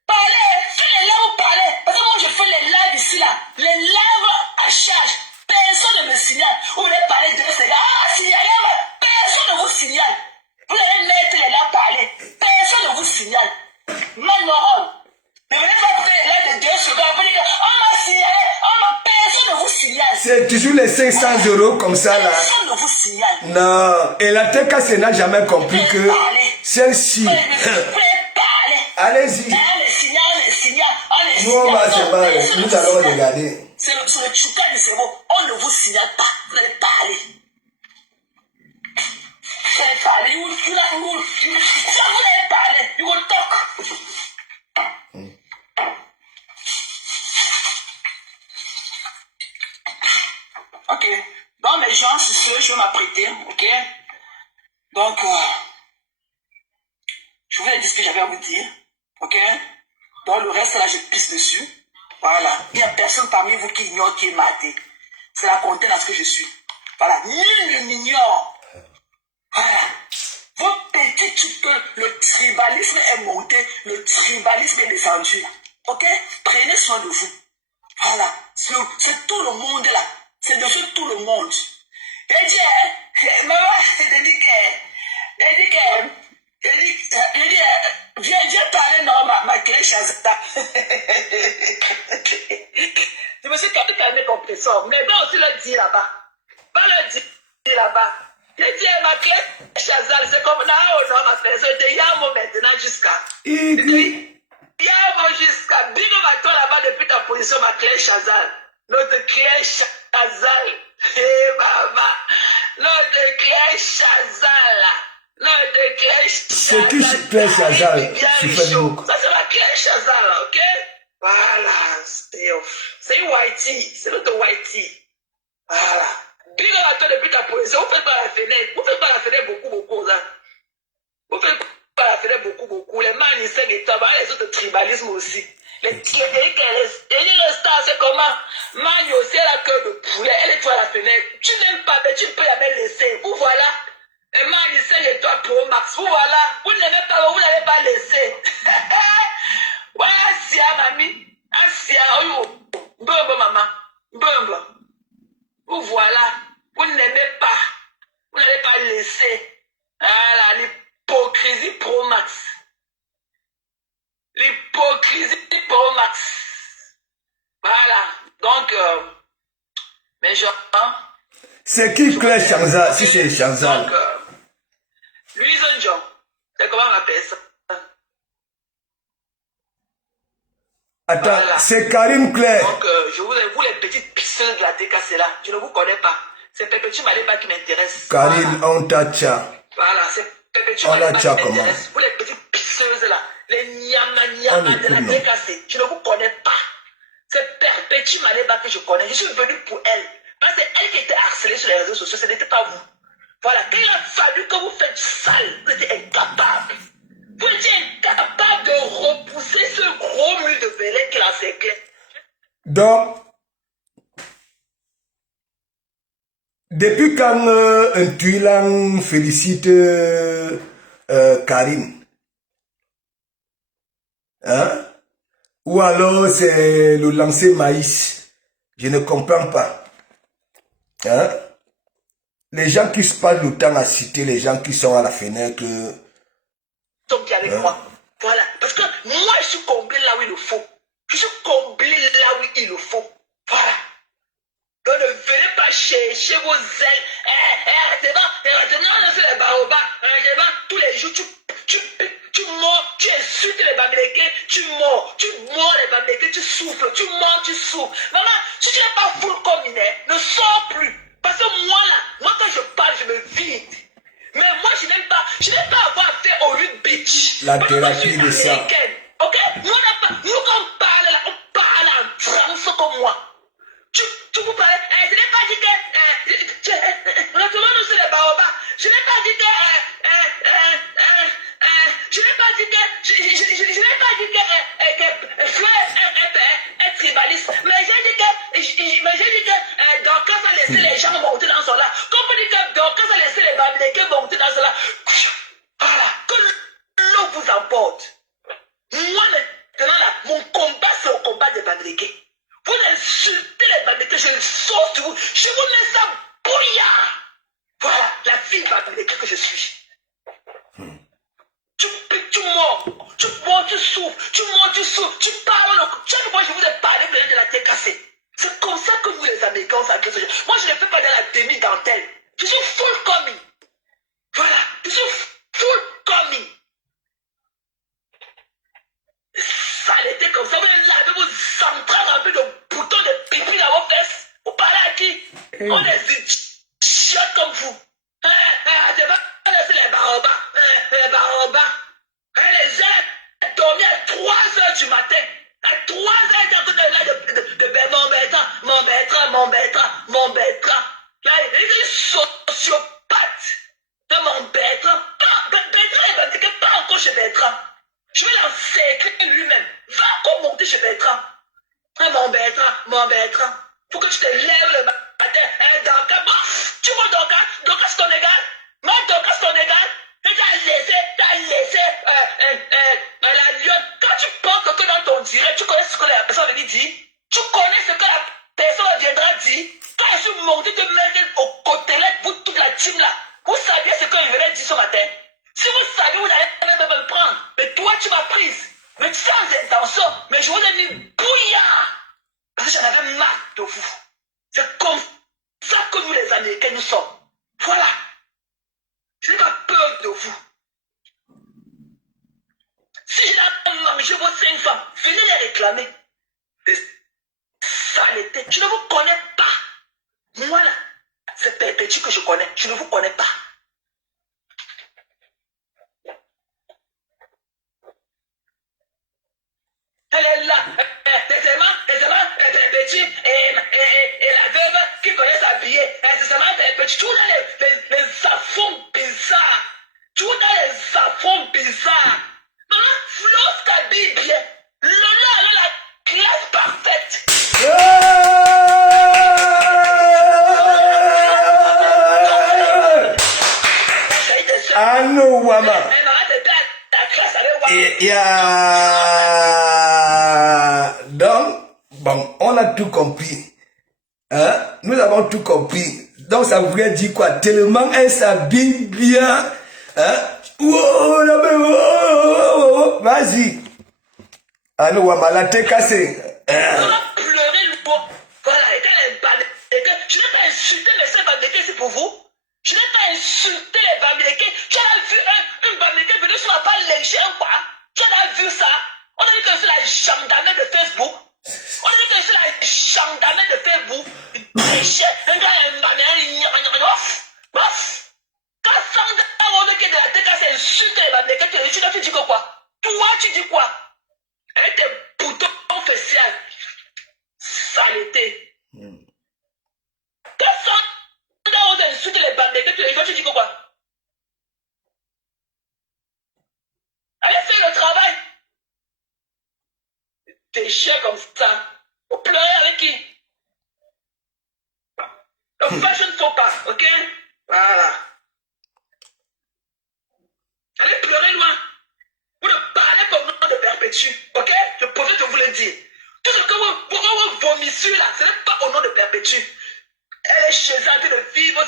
Parlez, faites les lives ou parlez. Parce que moi je fais les lives ici là. Les lives à charge. Personne ne me signale. Vous voulez parler de ces gars. Ah, signalez, personne ne vous signale. Vous allez mettre les lives parler. Personne ne vous signale. Malheureux. Ne venez pas prendre les lives de 2 secondes. Vous dites, on m'a signalé. Personne ne vous signale. C'est toujours les 500 € comme ça là. Personne ne vous signale. Non. Et la tête cassée n'a jamais compris que celle-ci. Allez-y. Nous, on va se battre. Nous allons regarder. C'est le chouka de cerveau. On ne vous signale pas. Vous allez parler. You will talk. Ok. Donc, mes gens, c'est ce que je vais m'apprêter. Ok. Donc, je vous ai dit ce que j'avais à vous dire. Ok. Donc, le reste, là, je pisse dessus. Voilà. Il n'y a personne parmi vous qui ignore qui est maté. C'est la containe à ce que je suis. Voilà. Nul ne m'ignore. Voilà. Votre petit truc, le tribalisme est monté, le tribalisme est descendu. Ok? Prenez soin de vous. Voilà. C'est tout le monde là. C'est de fait tout le monde. Et dit, maman, viens parler, non, ma clé Shazata. Je me suis calmé compresseur. Mais bon, aussi le dire là-bas. Pas le dire là-bas. Je dis, ma clé Shazal, c'est comme là, on a ma personne de Yamo maintenant jusqu'à. Yamo jusqu'à. Big à toi là-bas depuis ta position, ma clé Shazal. Notre clé Shazal. Eh, maman. Notre clé Shazal. Notre clé Shazal. C'est qui clé Shazal sur Facebook? Ça, c'est la clé Shazal, ok? Voilà. C'est Whitey. C'est notre Whitey. Voilà. Big à toi depuis ta position. Vous faites pas la fenêtre. Vous faites pas la fenêtre beaucoup, ça. Vous faites pas la fenêtre beaucoup. Les manisègues et toi, les autres tribalismes aussi. Les stars, c'est comment? Mani aussi, elle a cœur de poulet. Elle est toi à la fenêtre. Tu n'aimes pas, mais tu peux la même laisser. Vous voilà. Et manisègue et toi pour Max. Vous voilà. Vous n'aimez pas, vous n'allez pas laisser. Ouais, Asia, mamie. Asia, oh, Bumba, maman. Bumba. Vous voilà, vous n'aimez pas, vous n'allez pas laisser. Voilà, l'hypocrisie pro max. L'hypocrisie pro max. Voilà, donc, mes gens. C'est qui Claire Chanzal, si c'est Chanzal? Donc, Louise John, c'est comment on appelle ça? Attends, Voilà. c'est Karine Claire. Donc, je vous les petites pisseuses de la TKC là, je ne vous connais pas. C'est Perpétue Maléba qui m'intéresse. Karine, voilà. on t'a tcha. Voilà, c'est Perpétue On l'a Maléba qui tcha comment? m'intéresse. Vous les petites pisseuses là, les nyama de la TKC, je ne vous connais pas. C'est Perpétue Maléba que je connais. Je suis venu pour elle. Parce que c'est elle qui était harcelée sur les réseaux sociaux, ce n'était pas vous. Voilà, quand il a fallu que vous faites du sale, vous étiez incapable. Vous étiez incapable de repousser ce gros mur de Belém qui l'a encerclé. Donc, depuis quand un Tuilan félicite Karine, hein? Ou alors c'est le lancer maïs, je ne comprends pas. Hein? Les gens qui se passent le temps à citer les gens qui sont à la fenêtre. Donc, avec moi. Voilà. Parce que moi, je suis comblé là où il le faut. Je suis comblé là où il le faut. Voilà. Donc, ne venez pas chercher vos ailes. Non, c'est les baobabs. Tous les jours, tu mords, tu insultes les Bamileke, tu mords les Bamileke, tu souffles, tu mords, tu souffles. Maman, si tu n'es pas full comme il est, ne sors plus. Parce que moi, quand je parle, je me vide. Mais moi, je n'aime pas avoir fait au lieu de bitch. La thérapie de ça. Ok? Nous, quand on parle là, on parle en trans comme moi. Tu vous parles, je n'ai pas dit que, honnêtement, nous c'est les baobabs. Je n'ai pas dit que, je n'ai pas dit que Fleur est tribaliste. Mais j'ai dit que Dorcas a laissé les gens monter dans son là. Comme on dit que Dorcas a laissé les Bamileke monter dans son là. Voilà, que l'eau vous emporte. Moi maintenant là, mon combat c'est au combat des Bamileke. Vous insultez les Bamileke, je saute sur vous, je vous laisse ça bouillard. Voilà, la fille Bamileke que je suis. Tu mords, tu souffres, tu parles. Chaque fois que je vous ai parlé, vous avez de la tête cassée. C'est comme ça que vous les Américains, vous savez. Moi, je ne fais pas dans la demi-dentelle. Je suis full coming. Voilà, je suis full coming. Ça l'était comme ça, vous lavez vos entrailles remplis de boutons de pipi dans vos fesses. Vous parlez à qui? On est idiots comme vous. C'est pas laisser te lèves le matin, Dorcas, tu vois Dorcas c'est ton égal, moi Dorcas c'est ton égal, et t'as laissé la lionne. Quand tu portes que dans ton direct, tu connais ce que la personne vient dire, tu connais ce que la personne viendra dire. Quand je suis monté de mettre au côté là, vous toute la team là, vous saviez ce qu'il venait dire ce matin. Si vous saviez, vous allez même me prendre. Mais toi, tu m'as prise. Mais sans intention. Mais je vous ai mis bouillard. Parce que j'en avais marre de vous. C'est comme ça que nous, les Américains, nous sommes. Voilà. Je n'ai pas peur de vous. Si je n'ai pas mangé vos 5 femmes, venez les réclamer. Des saletés. Je ne vous connais pas. Moi, là, c'est Perpétue que je connais. Je ne vous connais pas. Elle est là, les aimants, Perpétue et la veuve qui connaît s'habiller. C'est seulement Perpétue. Tout dans les affronts bizarres. Tout dans les affronts bizarres. Maman, Flo s'habille bien. Lola a la classe parfaite. I know, Wama. Donc, bon, on a tout compris. Hein? Nous avons tout compris. Donc, ça voudrait dire quoi? Tellement elle s'habille bien. Hein? Vas-y. Ah non, Wama, la t'es cassée. Pleurer le bon. Voilà, et je n'ai pas insulté mes sœurs Bamileke, c'est pour vous. Je n'ai pas insulté les Bamileke. Tu as vu un Bamileke venir sur la page léger ou quoi? Tu as vu ça? On a dit que c'est la gendarmerie de Facebook. On a dit que c'est la gendarmerie de Facebook. Déchet, un gars, un Bamileke, off. Quand Sandra Rondo qui est de la tête, c'est insulté les Bamileke, tu dis quoi? Toi, tu dis quoi? Et tes boutons faciales. Saleté. Quand Sandra Rondo insulte les Bamileke, tu dis quoi? Allez faire le travail. Des chiens comme ça. Vous pleurez avec qui? Le fashion ne faut pas, ok? Voilà. Allez pleurer loin. Vous ne parlez pas au nom de Perpétue, ok? Je préfère te vous le dire. Tout ce que vous vomissez là, ce n'est pas au nom de Perpétue. Elle est chez elle en train de vivre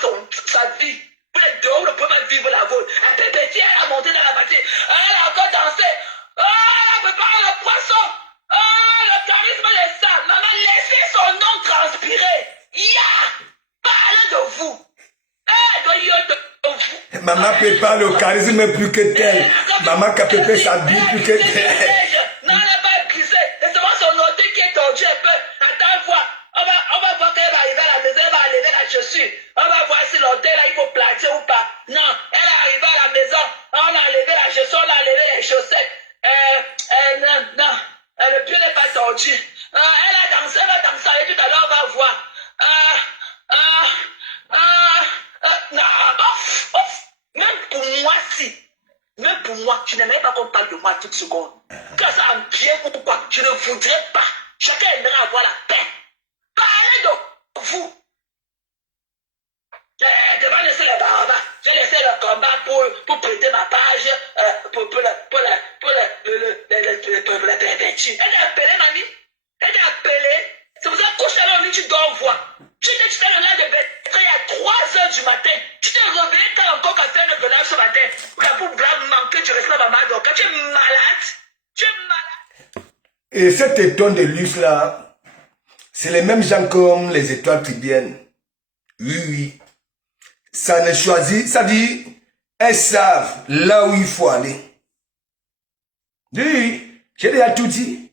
sa vie. Vous êtes dehors, vous ne pouvez pas vivre la vôtre. Perpétue, elle a monté dans la voiture. Elle a encore dansé. Elle a préparé le poisson. Le charisme de ça. Maman, laissez son nom transpirer. Parlez de vous. De vous. Maman prépare le charisme plus que tel. Maman qui prépare sa vie plus que tel. Non, elle n'est pas brisée. C'est seulement son noté qui est tordu un peu. Attends, voir. On va voir qu'elle va arriver à la maison, elle va enlever la chaussure. On va voir si l'hôtel là, il faut placer ou pas. Non, elle est arrivée à la maison. On a enlevé la chaussure, on a enlevé les chaussettes. Non, le pied n'est pas tordu. Elle a dansé, elle va danser et tout à l'heure, on va voir. Non, même pour moi, si. Même pour moi, je n'aimerais pas qu'on parle de moi toute seconde. Quand ça me vient ou pas, je ne voudrais pas. Chacun aimerait avoir la paix. Parlez de vous. Je vais laisser les barbares. Je vais laisser le combat pour prêter ma page pour la Perpétue. Elle est appelée, mamie. Elle est appelée. C'est pour ça que quand je t'avais tu dois voir. Tu t'es réveillé de bête il y a 3h du matin. Tu t'es réveillé quand encore qu'à faire le velage ce matin. Pour manquer du respect à maman. Donc quand tu es malade, Et cet étoile de luxe là, c'est les mêmes gens comme les étoiles tribiennes. Oui. Ça ne choisit, ça dit, elles savent là où il faut aller. Oui, j'ai déjà tout dit.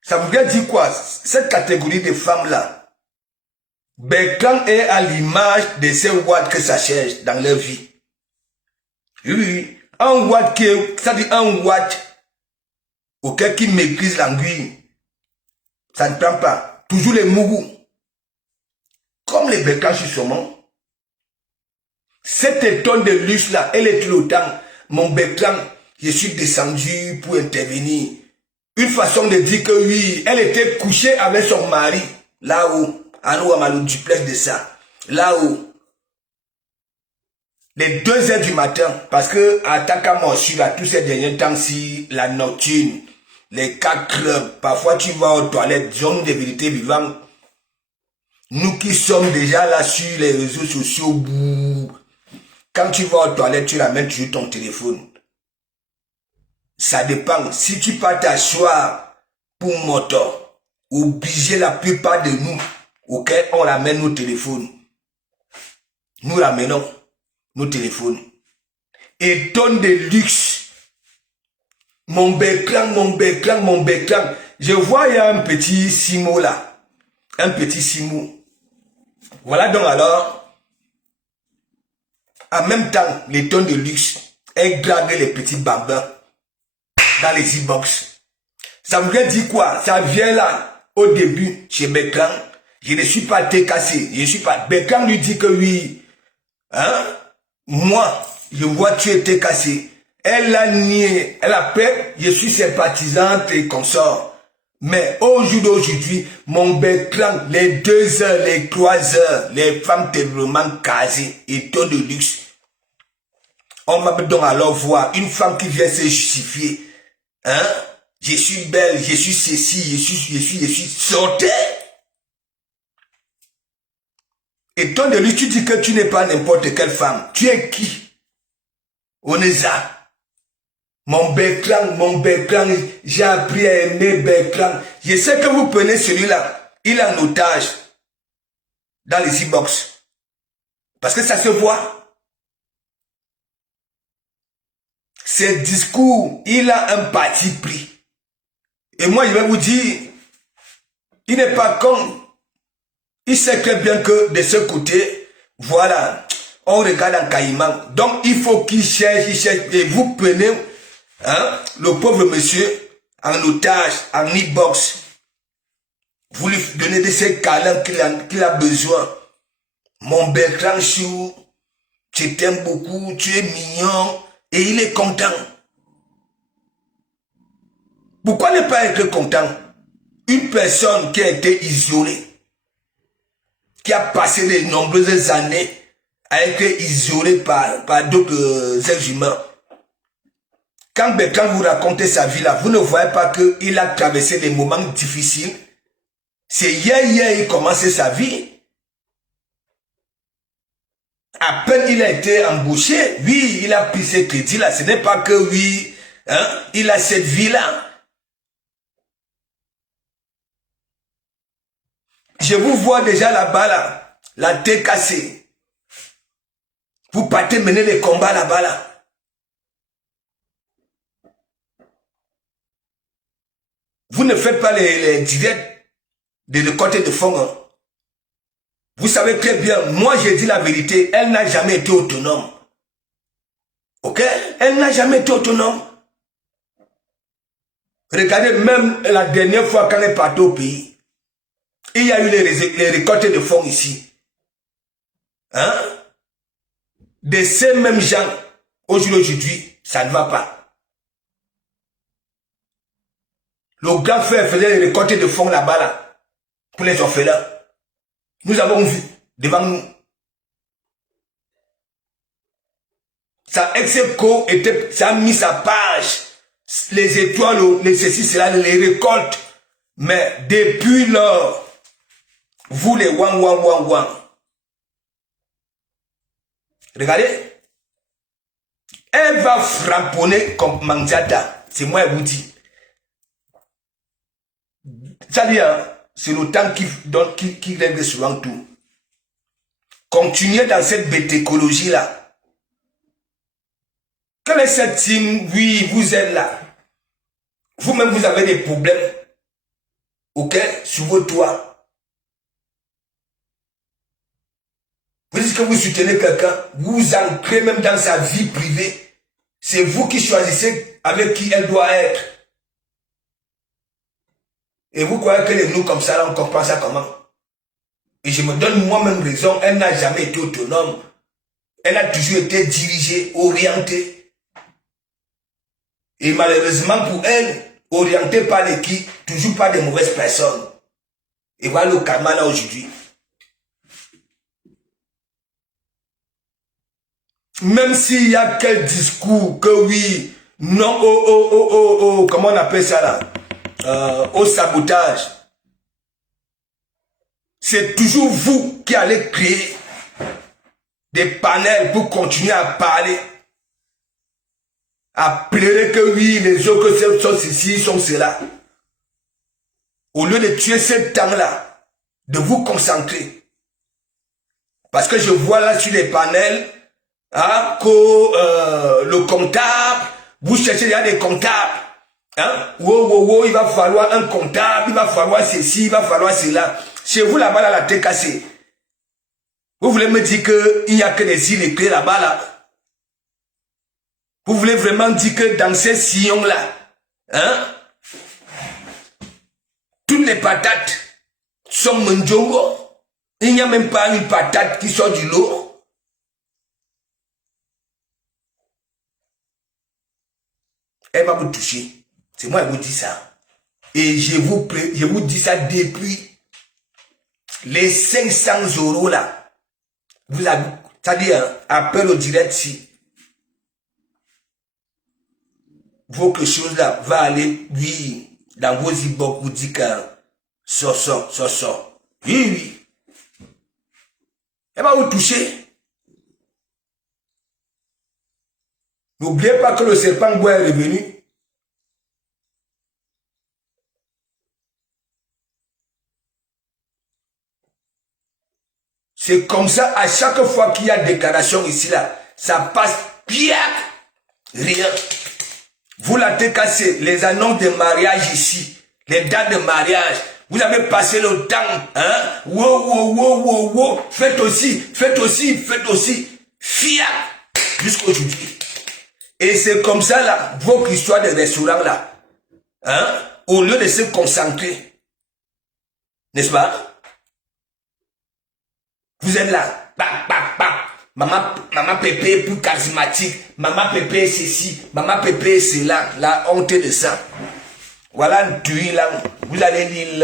Ça voudrait dire quoi? Cette catégorie de femmes-là, Bertrand est à l'image de ces watts que ça cherche dans leur vie. Oui, un watt ça dit un watt auquel qui méprise l'anguille. Ça ne prend pas. Toujours les mougous. Comme les Bertrand sur saumon. Cette étonne de luxe là, elle est tout le temps. Mon Bertrand, je suis descendu pour intervenir. une façon de dire que oui, elle était couchée avec son mari, là-haut, à nous, à le duplex de ça, là-haut. Les 2 heures du matin, parce que à Takamosu, là, tous ces derniers temps-ci, la nocturne, les 4 clubs, parfois tu vas aux toilettes, zone de vérité vivante. Nous qui sommes déjà là sur les réseaux sociaux, quand tu vas aux toilettes, tu ramènes toujours ton téléphone. Ça dépend. Si tu pars t'asseoir pour moto, obligé la plupart de nous, auquel on ramène nos téléphones. Nous ramenons nos téléphones. Et tonne de luxe. Mon béclan. Je vois, il y a un petit Simo là. Un petit Simo. Voilà donc alors, en même temps, les tonnes de luxe, elles gravent les petits bambins dans les e-box. Ça veut dire quoi? Ça vient là, au début, chez Béclan. Je ne suis pas TKC. Je ne suis pas... Béclan lui dit que oui. Hein? Moi, je vois tu es TKC. Elle a nié. Elle a fait, je suis sympathisante et consort. Mais au jour d'aujourd'hui, mon Béclan, les 2 heures, les 3 heures, les femmes terriblement casées et taux de luxe. On va donc alors voir une femme qui vient se justifier. Hein? Je suis belle, je suis ceci, je suis, sortez! Et ton de lui, tu dis que tu n'es pas n'importe quelle femme. Tu es qui? Oneza. Mon Béclan, j'ai appris à aimer Béclan. Je sais que vous prenez celui-là, il est en otage dans les e-box. Parce que ça se voit. Ce discours, il a un parti pris. Et moi, je vais vous dire, il n'est pas con. Il sait très bien que de ce côté, voilà, on regarde en caïman. Donc, il faut qu'il cherche, et vous prenez hein, le pauvre monsieur en otage, en e-box. Vous lui donnez de ces câlins qu'il a besoin. Mon Bertrand Chou, je t'aime beaucoup, tu es mignon, et il est content. Pourquoi ne pas être content? Une personne qui a été isolée, qui a passé de nombreuses années à être isolée par d'autres êtres humains. Quand vous racontez sa vie là, vous ne voyez pas qu'il a traversé des moments difficiles. C'est hier il commençait sa vie. À peine il a été embauché, oui, il a pris ses crédits là. Ce n'est pas que oui, hein, il a cette vie là. Je vous vois déjà là-bas là, la tête cassée. Vous partez mener des combats là-bas là. Vous ne faites pas les directs de récolter de fonds. Hein. Vous savez très bien, moi j'ai dit la vérité, elle n'a jamais été autonome. Ok? Elle n'a jamais été autonome. Regardez, même la dernière fois quand elle est partie au pays, il y a eu les récoltes de fonds ici. Hein? De ces mêmes gens, aujourd'hui, ça ne va pas. Le grand frère faisait les récoltes de fonds là-bas, là, pour les orphelins. Nous avons vu devant nous. Ça a mis sa page. Les étoiles, les ceci, cela, les récoltes. Mais depuis lors, vous les wang. Regardez. Elle va frapponner comme Mandiata. C'est moi qui vous dis. C'est-à-dire, c'est le temps qui règle souvent tout. Continuez dans cette bête écologie-là. Quelle est cette team? Oui, vous êtes là. Vous-même, vous avez des problèmes. Ok? Sur vos toits. Vous dites que vous soutenez quelqu'un, vous entrez même dans sa vie privée. C'est vous qui choisissez avec qui elle doit être. Et vous croyez que les nous comme ça, là, on comprend ça comment? Et je me donne moi-même raison, elle n'a jamais été autonome. Elle a toujours été dirigée, orientée. Et malheureusement pour elle, orientés par l'équipe, toujours par des mauvaises personnes. Et voilà le karma là aujourd'hui. Même s'il y a quel discours que oui, non, comment on appelle ça là, au sabotage, c'est toujours vous qui allez créer des panels pour continuer à parler, à pleurer que oui, les autres sont ceci, sont cela. Au lieu de tuer ce temps-là, de vous concentrer. Parce que je vois là sur les panels, hein, que le comptable, vous cherchez déjà des comptables. Hein? Il va falloir un comptable, il va falloir ceci, il va falloir cela. Chez vous là-bas, là, la tête cassée. Vous voulez me dire qu'il n'y a que des illettrés là-bas, là? Vous voulez vraiment dire que dans ces sillons-là, hein, toutes les patates sont mondjongo? Il n'y a même pas une patate qui sort du lot. Elle va vous toucher. C'est moi qui vous dis ça. Et je vous dis ça depuis les 500 € là. Vous avez, c'est-à-dire, appel au direct si votre chose là va aller, oui, dans vos e-books, vous dites que sort. Oui. Elle va vous toucher. N'oubliez pas que le serpent bois est revenu. C'est comme ça, à chaque fois qu'il y a déclaration ici, là, ça passe bien, rien. Vous la cassé, les annonces de mariage ici, les dates de mariage, vous avez passé le temps, hein, wow, faites aussi, fiat, jusqu'aujourd'hui. Et c'est comme ça, là, votre histoire de restaurant, là, hein, au lieu de se concentrer, n'est-ce pas? Vous êtes là, maman Pépé est plus charismatique, maman Pépé est ceci, maman Pépé est cela, la honte de ça. Voilà un tuile là, vous allez lire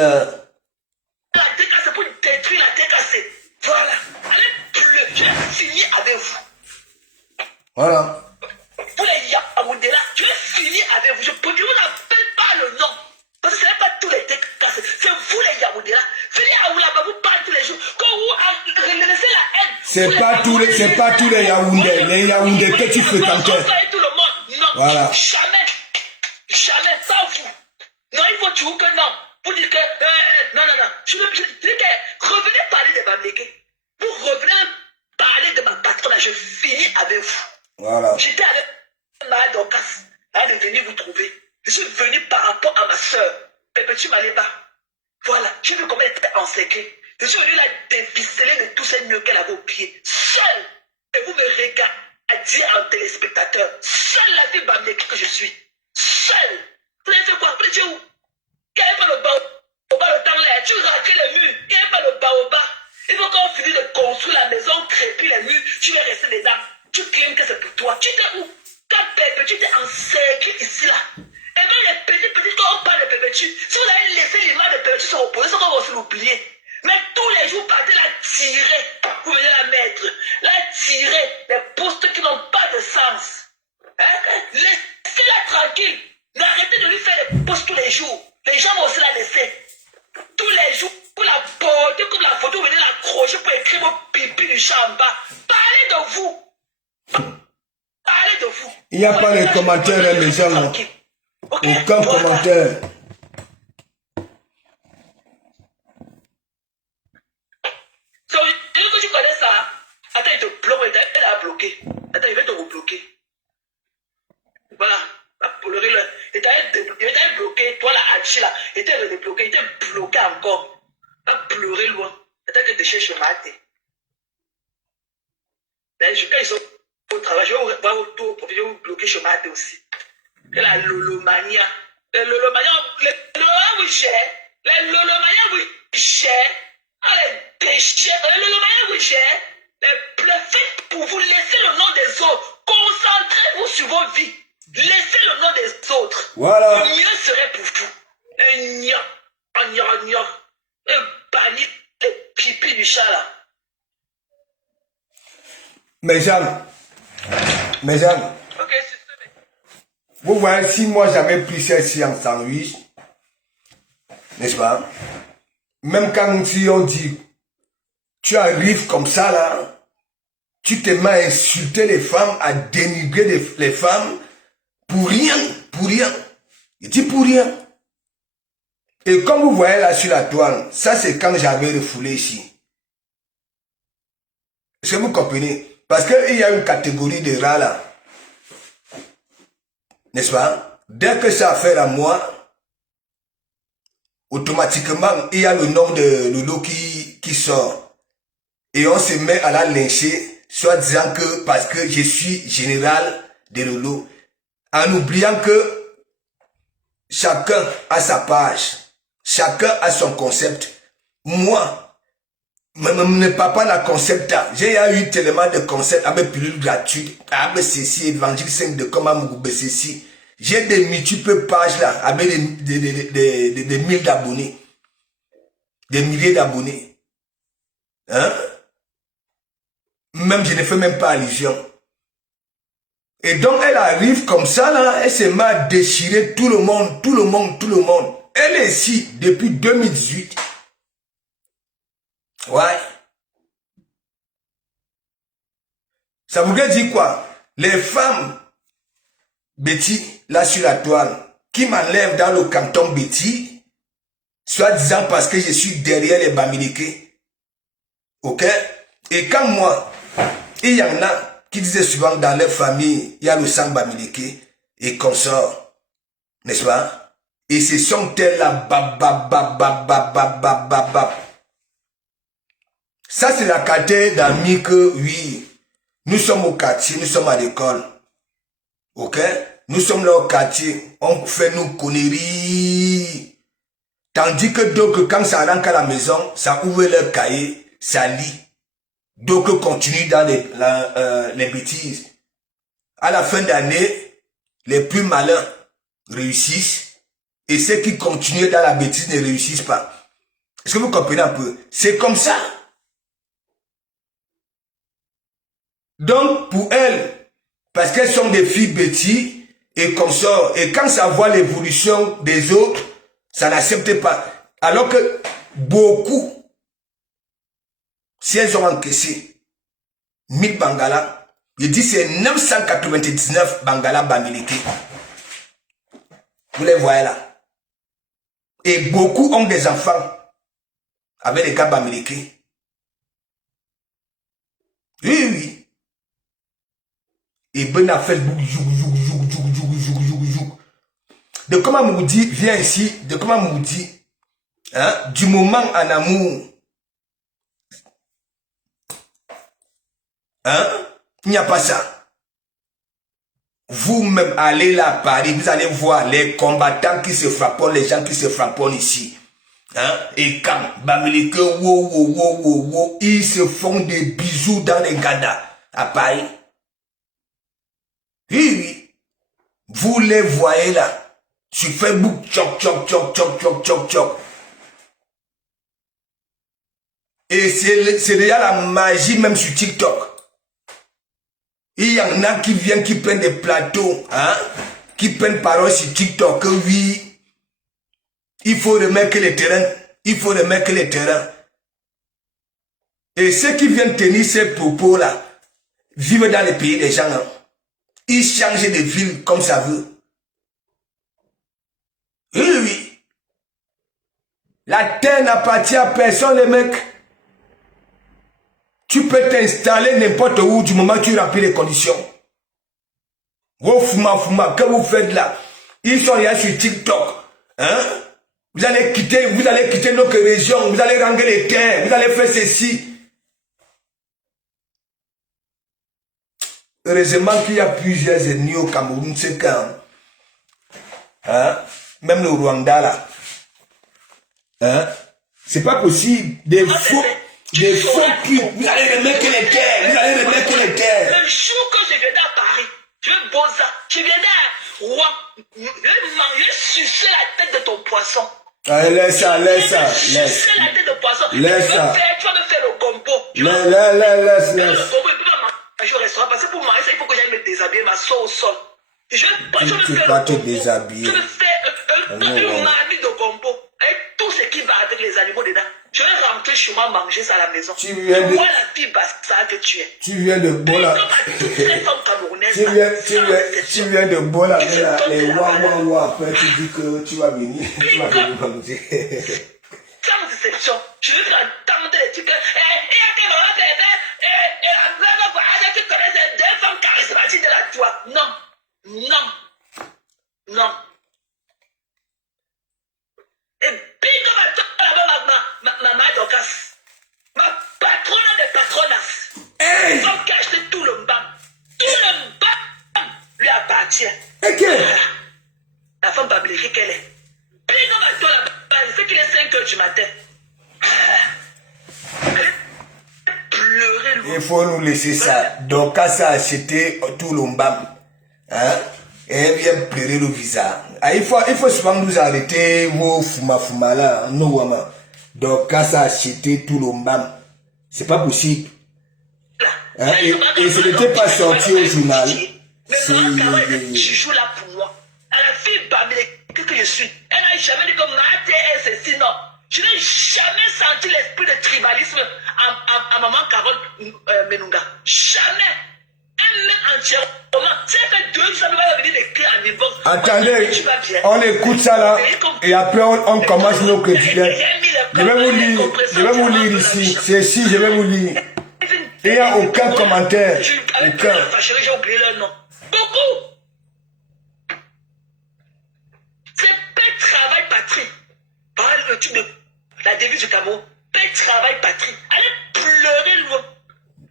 La tête cassée pour détruire la tête cassée. Voilà, allez plus, je vais finir avec vous. Voilà. Vous les Yaoundé là, je vais finir avec vous. Je ne vous appelle pas le nom. Parce que ce n'est pas tous les têtes cassées. C'est vous les Yaoundé là. Venez à Oulaba, vous parlez tous les jours. Quand vous laissez la haine. C'est pas tous les Yaoundés. Les Yaoundés que tu fréquentais. Tout le monde. Non, voilà. Jamais, sans vous. Non, il faut toujours que non. Vous dites que, non. Je dis que, revenez parler de Bamléké. Vous revenez parler de ma patronne, je finis avec vous. Voilà. J'étais avec ma Dorcas. Elle est venue vous trouver. Je suis venu par rapport à ma soeur, Pépétu Maléba. Voilà, j'ai vu comment elle était encerclée. Je suis venu la déficeler de tous ces nœuds qu'elle avait au pied. Seule. Et vous me regardez en téléspectateur. Seule la fille Bamléké que je suis. Seule. Vous avez fait quoi? Vous étiez où? Il n'y avait pas le baobab le temps là. Tu raquais les murs. Il n'y avait pas le baobab. Il faut qu'on finisse de construire la maison, crépir les murs. Tu vas rester dedans. Tu claimes que c'est pour toi. Tu étais où? Quand Pépé, tu étais encerclé ici là. Et même les petits, quand on parle de Pépé, si vous avez laissé l'image de Pépé se reposer, c'est qu'on va aussi l'oublier. Mais tous les jours, partez la tirer. Vous venez la mettre. La tirer. Les postes qui n'ont pas de sens. Hein? Laissez-la tranquille. N'arrêtez de lui faire les postes tous les jours. Les gens vont aussi la laisser. Tous les jours, vous la portez comme la photo, vous venez l'accrocher pour écrire vos pipi du chat en bas. Parlez de vous. Parlez de vous. Il n'y a pas de commentaires, les gens. Non. Okay. Aucun commentaire. Donc, que tu connais ça. Attends, il te bloque, elle a bloqué. Attends, il va te rebloquer. Voilà. Il t'a bloqué. Toi, la Hachi, là, il t'a débloqué. Il t'a bloqué encore. Va pleurer loin. Attends que tu cherches Maté. Quand ils sont au travail, je vais voir autour pour vous bloquer chez Maté aussi. Et la lolomania. Le lolomania vous gère. Le lolomania vous gère. Les déchets. Le lolomania vous gère. Le faites pour vous laisser le nom des autres. Concentrez-vous sur vos vies. Laissez le nom des autres. Voilà. Mieux serait pour vous. Et gna, gna, gna. Et bannir les pipis du chat là. Mes gens. Ok, c'est ça. Vous voyez, si moi j'avais pris celle-ci en sandwich, n'est-ce pas? Même quand si on dit, tu arrives comme ça là, tu te mets à insulter les femmes, à dénigrer les femmes, pour rien. Il dit pour rien. Et comme vous voyez là sur la toile, ça c'est quand j'avais refoulé ici. Est-ce que vous comprenez? Parce qu'il y a une catégorie de rats là. N'est-ce pas? Dès que ça a affaire à moi, automatiquement, il y a le nom de Lolo qui sort. Et on se met à la lyncher, soit disant que parce que je suis général de Lolo, en oubliant que chacun a sa page, chacun a son concept. Moi, ne pas pas la concept. J'ai eu tellement de concepts avec pilule gratuite, avec ceci, évangile 5 de comment m'oublier ceci. J'ai des multiples pages là, avec des mille d'abonnés. Des milliers d'abonnés. Hein? Même je ne fais même pas allusion. Et donc elle arrive comme ça là, elle se met à déchirer tout le monde. Elle est ici depuis 2018. Ouais. Ça voudrait dire quoi? Les femmes, Betty, là sur la toile, qui m'enlèvent dans le canton Betty, soit disant parce que je suis derrière les Bamileke. Ok? Et quand moi, il y en a qui disaient souvent dans leur famille, il y a le sang Bamileke et consort. N'est-ce pas? Et ce sont elles là, Ça, c'est la qualité d'amis que, oui, nous sommes au quartier, nous sommes à l'école. Ok? Nous sommes là au quartier, on fait nos conneries. Tandis que d'autres, quand ça rentre à la maison, ça ouvre leur cahier, ça lit. D'autres continuent dans les bêtises. À la fin d'année, les plus malins réussissent et ceux qui continuent dans la bêtise ne réussissent pas. Est-ce que vous comprenez un peu? C'est comme ça. Donc, pour elles, parce qu'elles sont des filles bêtises et consorts, et quand ça voit l'évolution des autres, ça n'accepte pas. Alors que beaucoup, si elles ont encaissé 1000 Bangala, je dis c'est 999 Bangala Bamileke. Vous les voyez là. Et beaucoup ont des enfants avec les gars Bamileke. Oui. Et Ben a Facebook, de comment Moudi vient ici, de comment Moudi, hein, du moment en amour, hein, il n'y a pas ça. Vous-même allez là à Paris, vous allez voir les combattants qui se frappent, les gens qui se frappent ici. Hein, et quand Bamileke, ils se font des bisous dans les gadas à Paris. Oui. Vous les voyez là. Sur Facebook, choc. Et c'est déjà la magie même sur TikTok. Il y en a qui viennent, qui prennent des plateaux, hein, qui prennent parole sur TikTok, que oui, il faut remettre les terrains. Et ceux qui viennent tenir ces propos-là, vivent dans les pays des gens, hein. Ils changent de ville comme ça veut. Oui. La terre n'appartient à personne, les mecs. Tu peux t'installer n'importe où du moment que tu remplis les conditions. Vos fuma, que vous faites là? Ils sont là sur TikTok. Hein? Vous allez quitter notre région, vous allez ranger les terres, vous allez faire ceci. Heureusement qu'il y a plusieurs ennemis au Cameroun, c'est quand, hein? Même le Rwanda là. Hein? C'est pas possible. Des faux qui, vous allez remettre les terres, Le jour que je viendrai à Paris, je vais bosser, je viendrai roi, je vais manger, sucer la tête de ton poisson. Allez, laisse ça, laisse ça, Sucer laisse. la tête de poisson. Laisse ça. Tu vas me faire le combo. Laisse. Le combo, il peut pas manger au restaurant. Parce que pour manger ça, il faut que j'aille me déshabiller, m'asseoir au sol. Je Tu vais pas te déshabiller. Je vais faire une marmite de combo. Avec tout ce qui va avec les animaux dedans. Je vais rentrer chez moi manger ça à la maison. Tu viens de... Moi, la fille basse que tu es. Tu viens de Bola. Tu viens de Bola avec les wa. Après, tu dis que tu vas venir. Tu vas venir manger. Sans déception, je vais t'entendre les trucs. Tu connais ces deux femmes charismatiques de la toi. Non. Et puis, comme à toi, là-bas, ma Dorcas, ma patronne de patronas, Hey! femme qui a acheté tout le mbam lui appartient. Ok. La femme bablique qu'elle est. Puis, comme à toi, là-bas, je sais qu'il est 5 h du matin. Elle pleurait loin. Il faut nous laisser ça. Donc, quand ça a acheté tout l'ombam, hein, et elle vient pleurer le visa. Ah, il faut souvent nous arrêter, vos fuma là, nous, maman. Donc, quand ça a acheté tout l'ombam, c'est pas possible. Hein, et ce n'était pas sorti au journal. Mais Maman, tu joues là pour moi. À la fille bablique que je suis, elle n'a jamais dit que Maté est ceci, non. Je n'ai jamais senti l'esprit de tribalisme à maman Carole Menunga. Jamais. Elle met entièrement. Ça fait 2 jours, elle va venir d'écrire en inbox. Attendez, on écoute ça là, et après on commence nos quotidiens. Je vais vous lire ici. C'est ici, je vais vous lire. Il n'y a aucun commentaire. Aucun. J'ai oublié leur nom. Beaucoup. C'est paix, travail, patrie. Par le truc de la devise du Cameroun. Paix, travail, patrie. Elle pleurait loin.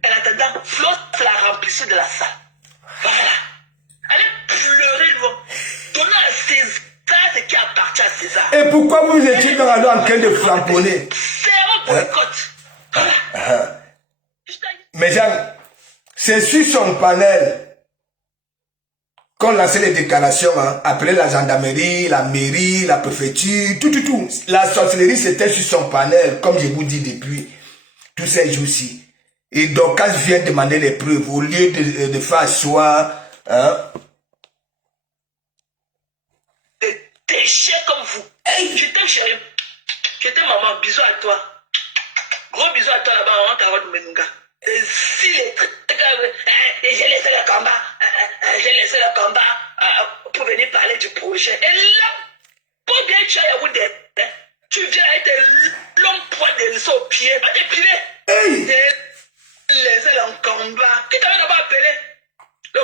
En attendant, Flo, c'est la remplissure de la salle. Voilà. Elle pleurait loin. Donnant à César ce qui appartient à César. Et pourquoi vous étiez dans la en train de flamponner? C'est un boycott. Voilà. Mais Jean, c'est sur son panel qu'on lançait les déclarations, hein, appelé la gendarmerie, la mairie, la préfecture, tout. La sorcellerie, c'était sur son panel, comme je vous dis depuis tous ces jours-ci. Et donc, quand je viens demander les preuves, au lieu de faire asseoir, hein. Des déchets comme vous. Hey, je t'aime, chérie. Je t'aime, maman. Bisous à toi. Gros bisous à toi là-bas, maman Carole Menunga. Si les trucs, j'ai laissé le combat, pour venir parler du projet. Et là, pour bien tu as Yaoundé, tu viens avec tes longs poids de laisser au pied, pas tes pieds. Hey! Laissez le combat. Qui t'avait d'abord appelé? Le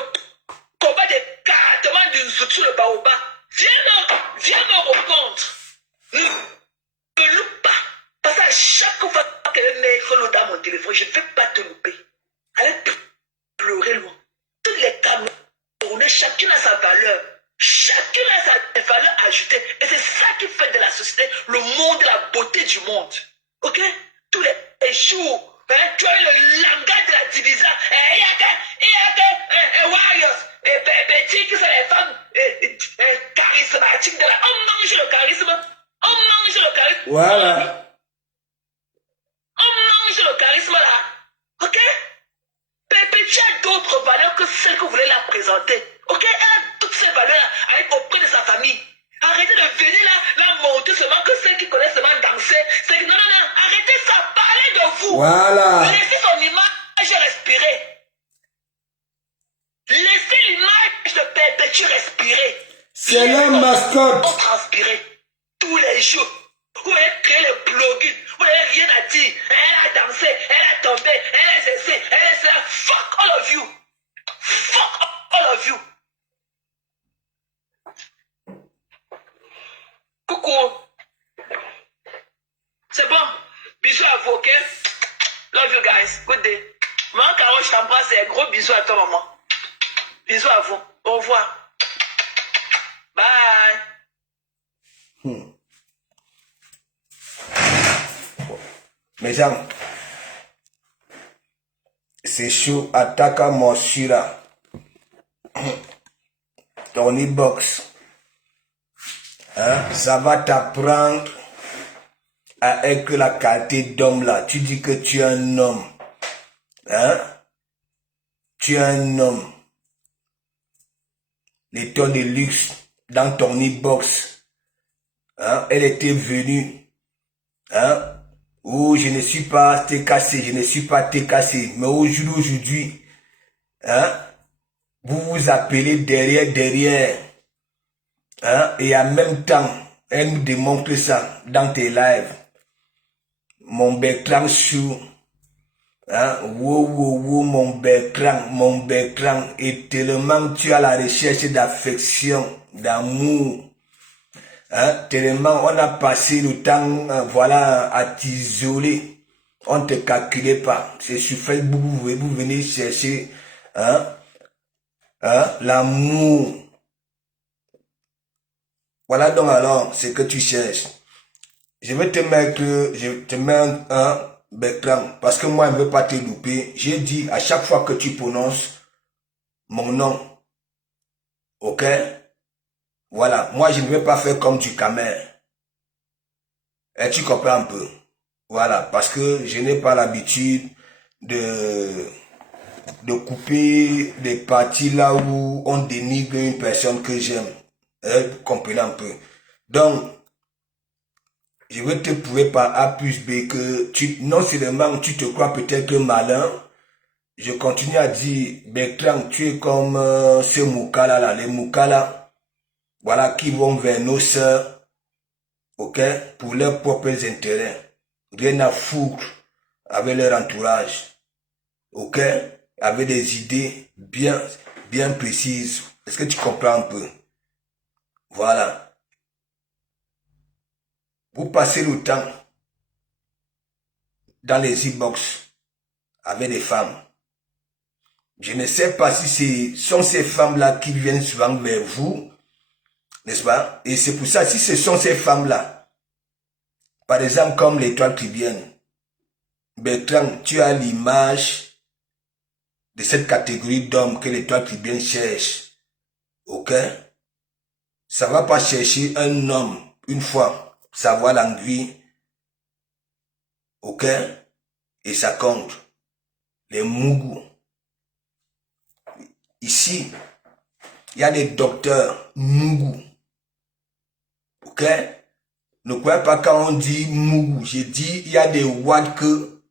combat des cartements d'une sur le baobab. Viens me répondre. Ne loupe pas. Parce qu'à chaque fois qu'elle met follow dans mon téléphone, je ne vais pas te louper. Elle pleurer loin. Toutes les Camerounais, chacune a sa valeur. Chacune a sa valeur ajoutée. Et c'est ça qui fait de la société le monde, la beauté du monde. Ok? Tous les jours. Hein, tu as le langage de la division. Il y a warriors. Et Betty qui sont les femmes charismatiques de la. On mange le charisme. On mange le charisme. Voilà. On mange le charisme là. Ok? Betty a d'autres valeurs que celles que vous voulez la présenter. Ok? Elle a toutes ces valeurs avec auprès de sa famille. Arrêtez de venir là monter seulement que celles qui connaissent seulement danser. Non. Arrêtez ça. Parlez de vous. Voilà. Laissez son image respirer. Laissez l'image de Perpétue respirer. C'est la mascotte. On transpirer tous les jours. Vous avez créé le plugin. Vous n'avez rien à dire. Elle a dansé, elle a tombé, elle a cessé, elle a cela. Fuck all of you. Fuck all of you. Coucou. C'est bon. Bisous à vous, ok? Love you guys. Good day. Maman Caro, je t'embrasse et un gros bisou à toi, maman. Bisous à vous. Au revoir. Bye. Mes gens, c'est chaud. Attaque à Moshira. ton e-box. Hein? Ça va t'apprendre à être la qualité d'homme là. Tu dis que tu es un homme. Hein? Tu es un homme. Les tonnes de luxe dans ton e-box. Hein? Elle était venue. Hein? Oh, je ne suis pas TKC, je ne suis pas TKC. Mais aujourd'hui, hein? Vous vous appelez derrière. Hein? Et en même temps, elle nous démontre ça dans tes lives. Mon Bertrand Chou. Hein? Wow, mon Bertrand. Et tellement tu as la recherche d'affection, d'amour. Hein? Tellement on a passé le temps, voilà, à t'isoler. On ne te calculait pas. C'est sur Facebook, vous venez chercher, hein? Hein? L'amour. Voilà donc alors ce que tu cherches. Je vais te mettre, je te mets un Bertrand, parce que moi je ne veux pas te louper. J'ai dit à chaque fois que tu prononces mon nom, ok? Voilà, moi je ne vais pas faire comme du camel. Et tu comprends un peu? Voilà, parce que je n'ai pas l'habitude de couper des parties là où on dénigre une personne que j'aime. Vous comprenez un peu? Donc, je vais te prouver par A plus B que non seulement tu te crois peut-être malin, je continue à dire, Bertrand, tu es comme ces Moukala là, les Moukala, voilà, qui vont vers nos sœurs, ok, pour leurs propres intérêts. Rien à foutre avec leur entourage, ok, avec des idées bien précises. Est-ce que tu comprends un peu? Voilà. Vous passez le temps dans les e-box avec des femmes. Je ne sais pas si ce sont ces femmes-là qui viennent souvent vers vous, n'est-ce pas? Et c'est pour ça, si ce sont ces femmes-là, par exemple comme l'étoile tribienne, Bertrand, tu as l'image de cette catégorie d'hommes que l'étoile tribienne cherche, ok? Ça ne va pas chercher un homme une fois. Ça va l'enduire, ok? Et ça compte. Les mougous. Ici, il y a des docteurs mougous, ok? Ne croyez pas quand on dit mougou. J'ai dit, il y a des wads que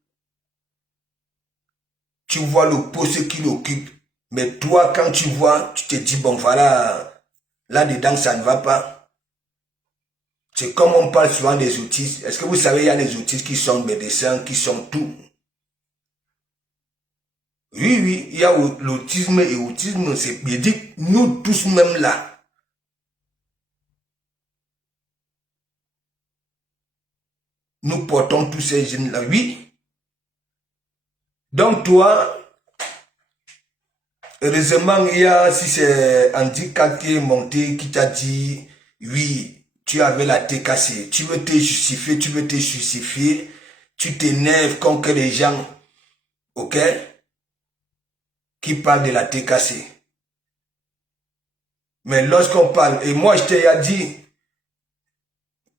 tu vois le poste qui l'occupe. Mais toi, quand tu vois, tu te dis, bon voilà, là-dedans, ça ne va pas. C'est comme on parle souvent des autistes. Est-ce que vous savez, il y a des autistes qui sont médecins, qui sont tout. Oui, il y a l'autisme et l'autisme. Je dis, nous tous même là. Nous portons tous ces gènes-là, oui. Donc toi, heureusement, il y a, si c'est handicap qui est monté, qui t'a dit, oui, tu avais la tête cassée, tu veux te justifier, tu t'énerves contre les gens, ok, qui parlent de la tête cassée. Mais lorsqu'on parle, et moi je t'ai dit,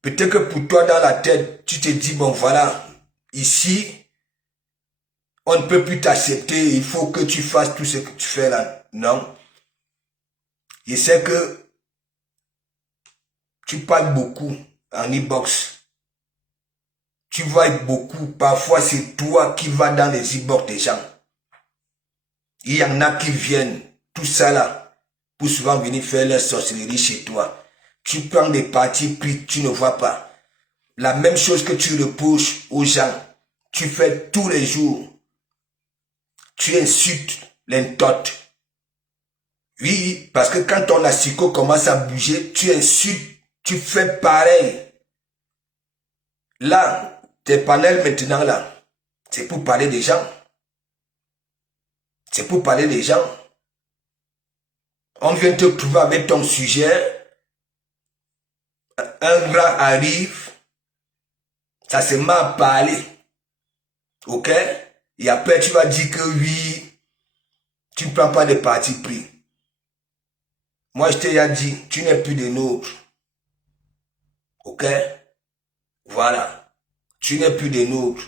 peut-être que pour toi dans la tête, tu te dis, bon voilà, ici, on ne peut plus t'accepter, il faut que tu fasses tout ce que tu fais là. Non. Je sais que tu parles beaucoup en e-box. Tu vois beaucoup. Parfois, c'est toi qui vas dans les e-box des gens. Il y en a qui viennent, tout ça là, pour souvent venir faire leur sorcellerie chez toi. Tu prends des parties pris, tu ne vois pas. La même chose que tu reproches aux gens, tu fais tous les jours. Tu insultes l'intote. Oui, parce que quand ton asticot commence à bouger, tu insultes. Tu fais pareil. Là, tes panels maintenant là, c'est pour parler des gens. C'est pour parler des gens. On vient te trouver avec ton sujet. Un grand arrive. Ça se met à parler. Ok? Et après tu vas dire que oui, tu ne prends pas de parti pris. Moi, je t'ai déjà dit, tu n'es plus des nôtres. Ok? Voilà. Tu n'es plus des nôtres.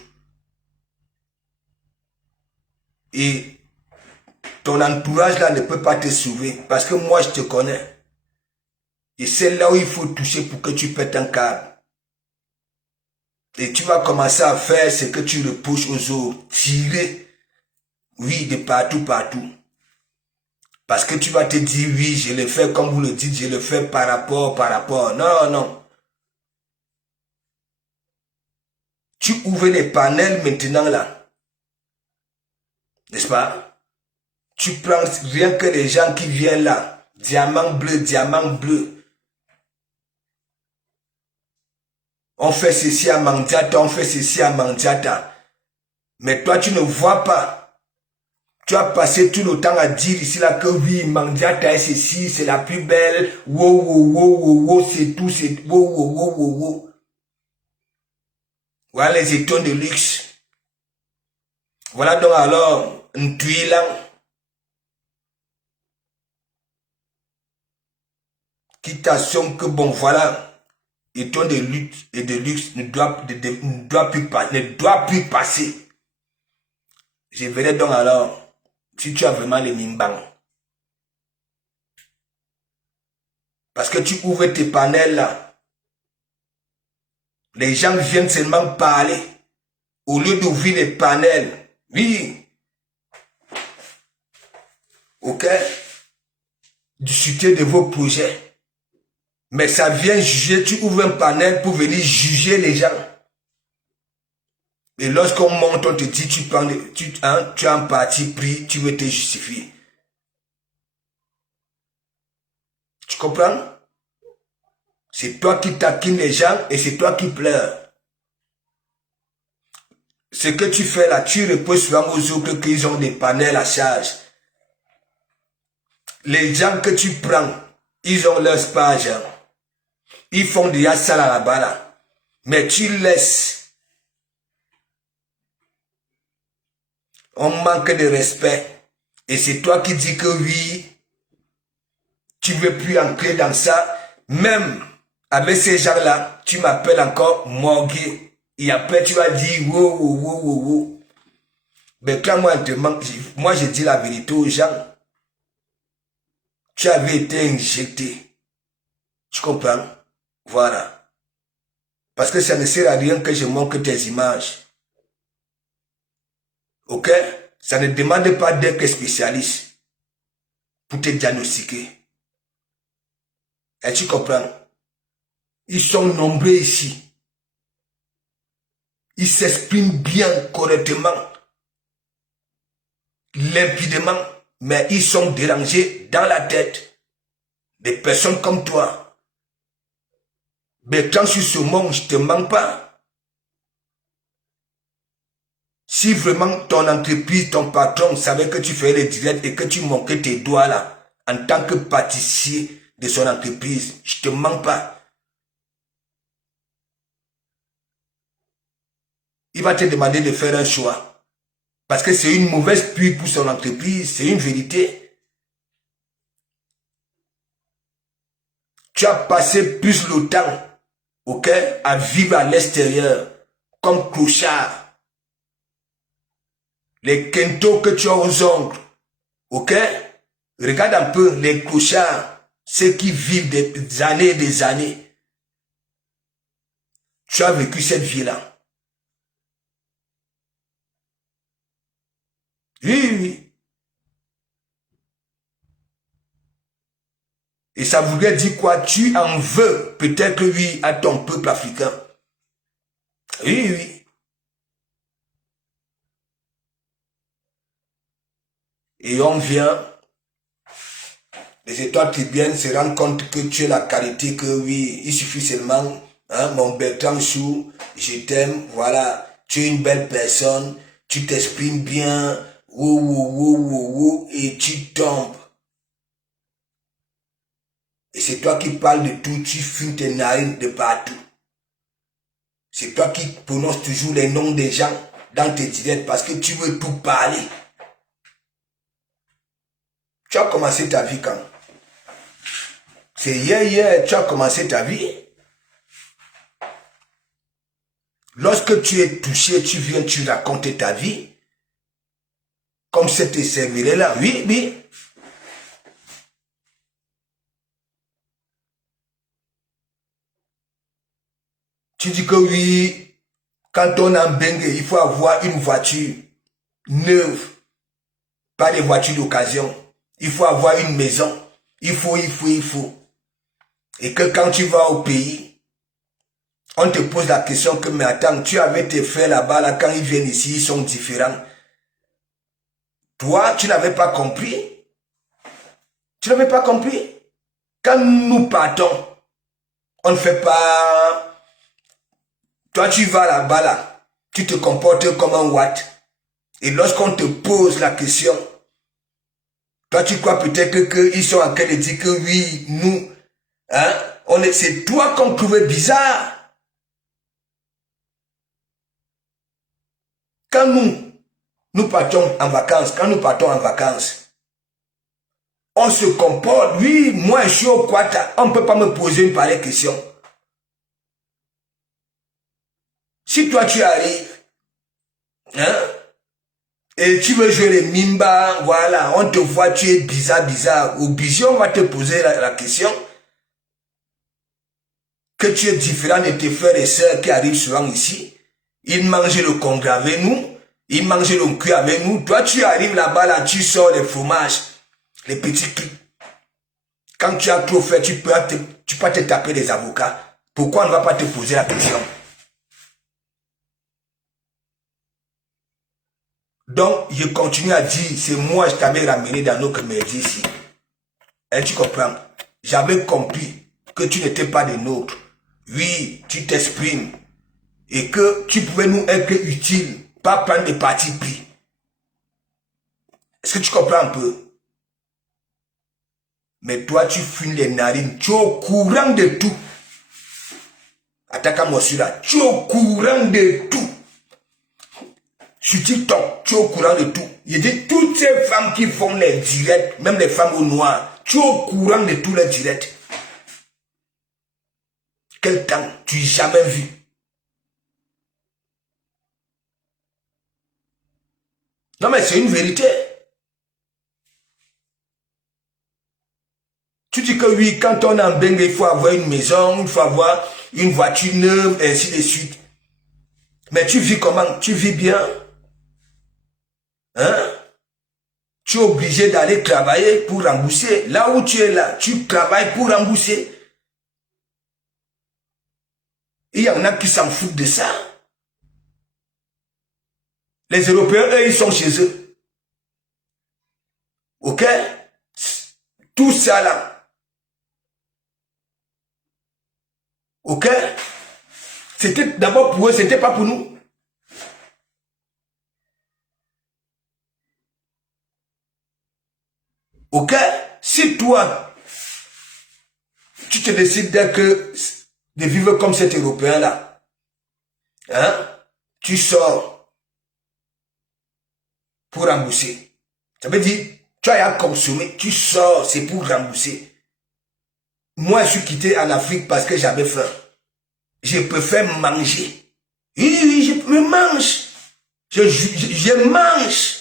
Et ton entourage là ne peut pas te sauver. Parce que moi, je te connais. Et c'est là où il faut toucher pour que tu pètes un câble. Et tu vas commencer à faire ce que tu reproches aux autres. Tirer, oui, de partout, partout. Parce que tu vas te dire, oui, je le fais comme vous le dites, je le fais par rapport. Non, non. Tu ouvres les panels maintenant là. N'est-ce pas? Tu prends rien que les gens qui viennent là. Diamant bleu, diamant bleu. On fait ceci à Mandiata, on fait ceci à Mandiata. Mais toi, tu ne vois pas. Tu as passé tout le temps à dire ici là que oui, Mandiata est ceci, c'est la plus belle. Wow, wow, wow, wow, wow, c'est tout, c'est wow, wow, wow, wow, wow. Voilà les étoiles de luxe. Voilà donc alors, Ntuilang, qui t'assume que bon voilà, étoiles de luxe et de luxe ne doit plus passer. Je verrai donc alors si tu as vraiment les mimbang. Parce que tu ouvres tes panels là. Les gens viennent seulement parler. Au lieu d'ouvrir les panels. Oui. Ok. Discuter de vos projets. Mais ça vient juger. Tu ouvres un panel pour venir juger les gens. Et lorsqu'on monte, on te dit, tu as un parti pris, tu veux te justifier. Tu comprends? C'est toi qui taquines les gens et c'est toi qui pleures. Ce que tu fais là, tu reposes souvent aux autres qu'ils ont des panels à charge. Les gens que tu prends, ils ont leur page. Ils font déjà ça là-bas là. Mais tu laisses. On manque de respect. Et c'est toi qui dis que oui, tu ne veux plus entrer dans ça. Même avec ces gens-là, tu m'appelles encore Morgue. Et après, tu vas dire wow, wow, wow, wow, wow. Mais quand moi, je dis la vérité aux gens. Tu avais été injecté. Tu comprends? Voilà. Parce que ça ne sert à rien que je montre tes images. Ok? Ça ne demande pas d'être spécialiste pour te diagnostiquer. Et tu comprends? Ils sont nombreux ici. Ils s'expriment bien, correctement, limpidement, mais ils sont dérangés dans la tête. Des personnes comme toi. Mais quand sur ce monde, je ne te mens pas. Si vraiment ton entreprise, ton patron savait que tu fais les directs et que tu manquais tes doigts là, en tant que pâtissier de son entreprise, je ne te mens pas. Il va te demander de faire un choix. Parce que c'est une mauvaise pub pour son entreprise, c'est une vérité. Tu as passé plus le temps, ok, à vivre à l'extérieur, comme clochard. Les quintos que tu as aux ongles, ok? Regarde un peu les clochards, ceux qui vivent des années et des années. Tu as vécu cette vie-là. Oui, oui. Et ça voudrait dire quoi? Tu en veux peut-être, oui, à ton peuple africain. Oui, oui. Et on vient, les étoiles tribuniennes se rendent compte que tu es la qualité, que oui, il suffit seulement, hein, mon Bertrand Chou, je t'aime, voilà, tu es une belle personne, tu t'exprimes bien, wou, wou, wou, wou, wou, et tu tombes. Et c'est toi qui parles de tout, tu fumes tes narines de partout. C'est toi qui prononces toujours les noms des gens dans tes directs parce que tu veux tout parler. Tu as commencé ta vie quand? C'est hier, tu as commencé ta vie. Lorsque tu es touché, tu viens, tu racontes ta vie. Comme c'était servi là, oui, oui. Tu dis que oui, quand on a un bengue, il faut avoir une voiture neuve, pas des voitures d'occasion. Il faut avoir une maison. Il faut. Et que quand tu vas au pays, on te pose la question que, mais attends, tu avais tes frères là-bas, là, quand ils viennent ici, ils sont différents. Toi, tu n'avais pas compris. Tu n'avais pas compris. Quand nous partons, on ne fait pas... Toi, tu vas là-bas, là, tu te comportes comme un watt. Et lorsqu'on te pose la question, toi, tu crois peut-être qu'ils sont en train de dire que oui, nous, hein, c'est toi qu'on trouvait bizarre. Quand nous partons en vacances, on se comporte, oui, moi je suis au Quata, on ne peut pas me poser une pareille question. Si toi tu arrives, hein, et tu veux jouer les mimba, voilà, on te voit, tu es bizarre, obligé, on va te poser la question, que tu es différent de tes frères et sœurs qui arrivent souvent ici. Ils mangent le congrès avec nous, ils mangent le cuir avec nous. Toi, tu arrives là-bas, là, tu sors les fromages, les petits trucs. Quand tu as trop fait, tu peux te taper des avocats. Pourquoi on ne va pas te poser la question? Donc, je continue à dire, c'est moi, je t'avais ramené dans nos comédies ici. Et tu comprends? J'avais compris que tu n'étais pas des nôtres. Oui, tu t'exprimes. Et que tu pouvais nous être utile, pas prendre des partis pris. Est-ce que tu comprends un peu? Mais toi, tu fumes les narines, tu es au courant de tout. Attaque à moi celui-là, tu es au courant de tout. Sur TikTok, tu es au courant de tout. Je dis, toutes ces femmes qui font les directs, même les femmes au noir, tu es au courant de tous les directs. Quel temps tu n'as jamais vu? Non mais c'est une vérité. Tu dis que oui, quand on est en Bengue, il faut avoir une maison, il faut avoir une voiture neuve, et ainsi de suite. Mais tu vis comment? Tu vis bien? Hein? Tu es obligé d'aller travailler pour rembourser. Là où tu es là, tu travailles pour rembourser. Il y en a qui s'en foutent de ça. Les Européens, eux, ils sont chez eux. Ok? Tout ça là. Ok? C'était d'abord pour eux, c'était pas pour nous. Ok? Si toi, tu te décides de vivre comme cet Européen là, hein? Tu sors pour rembourser. Ça veut dire, tu as à consommer, tu sors, c'est pour rembourser. Moi, je suis quitté en Afrique parce que j'avais faim. Je préfère manger. Oui, je me mange. Je mange.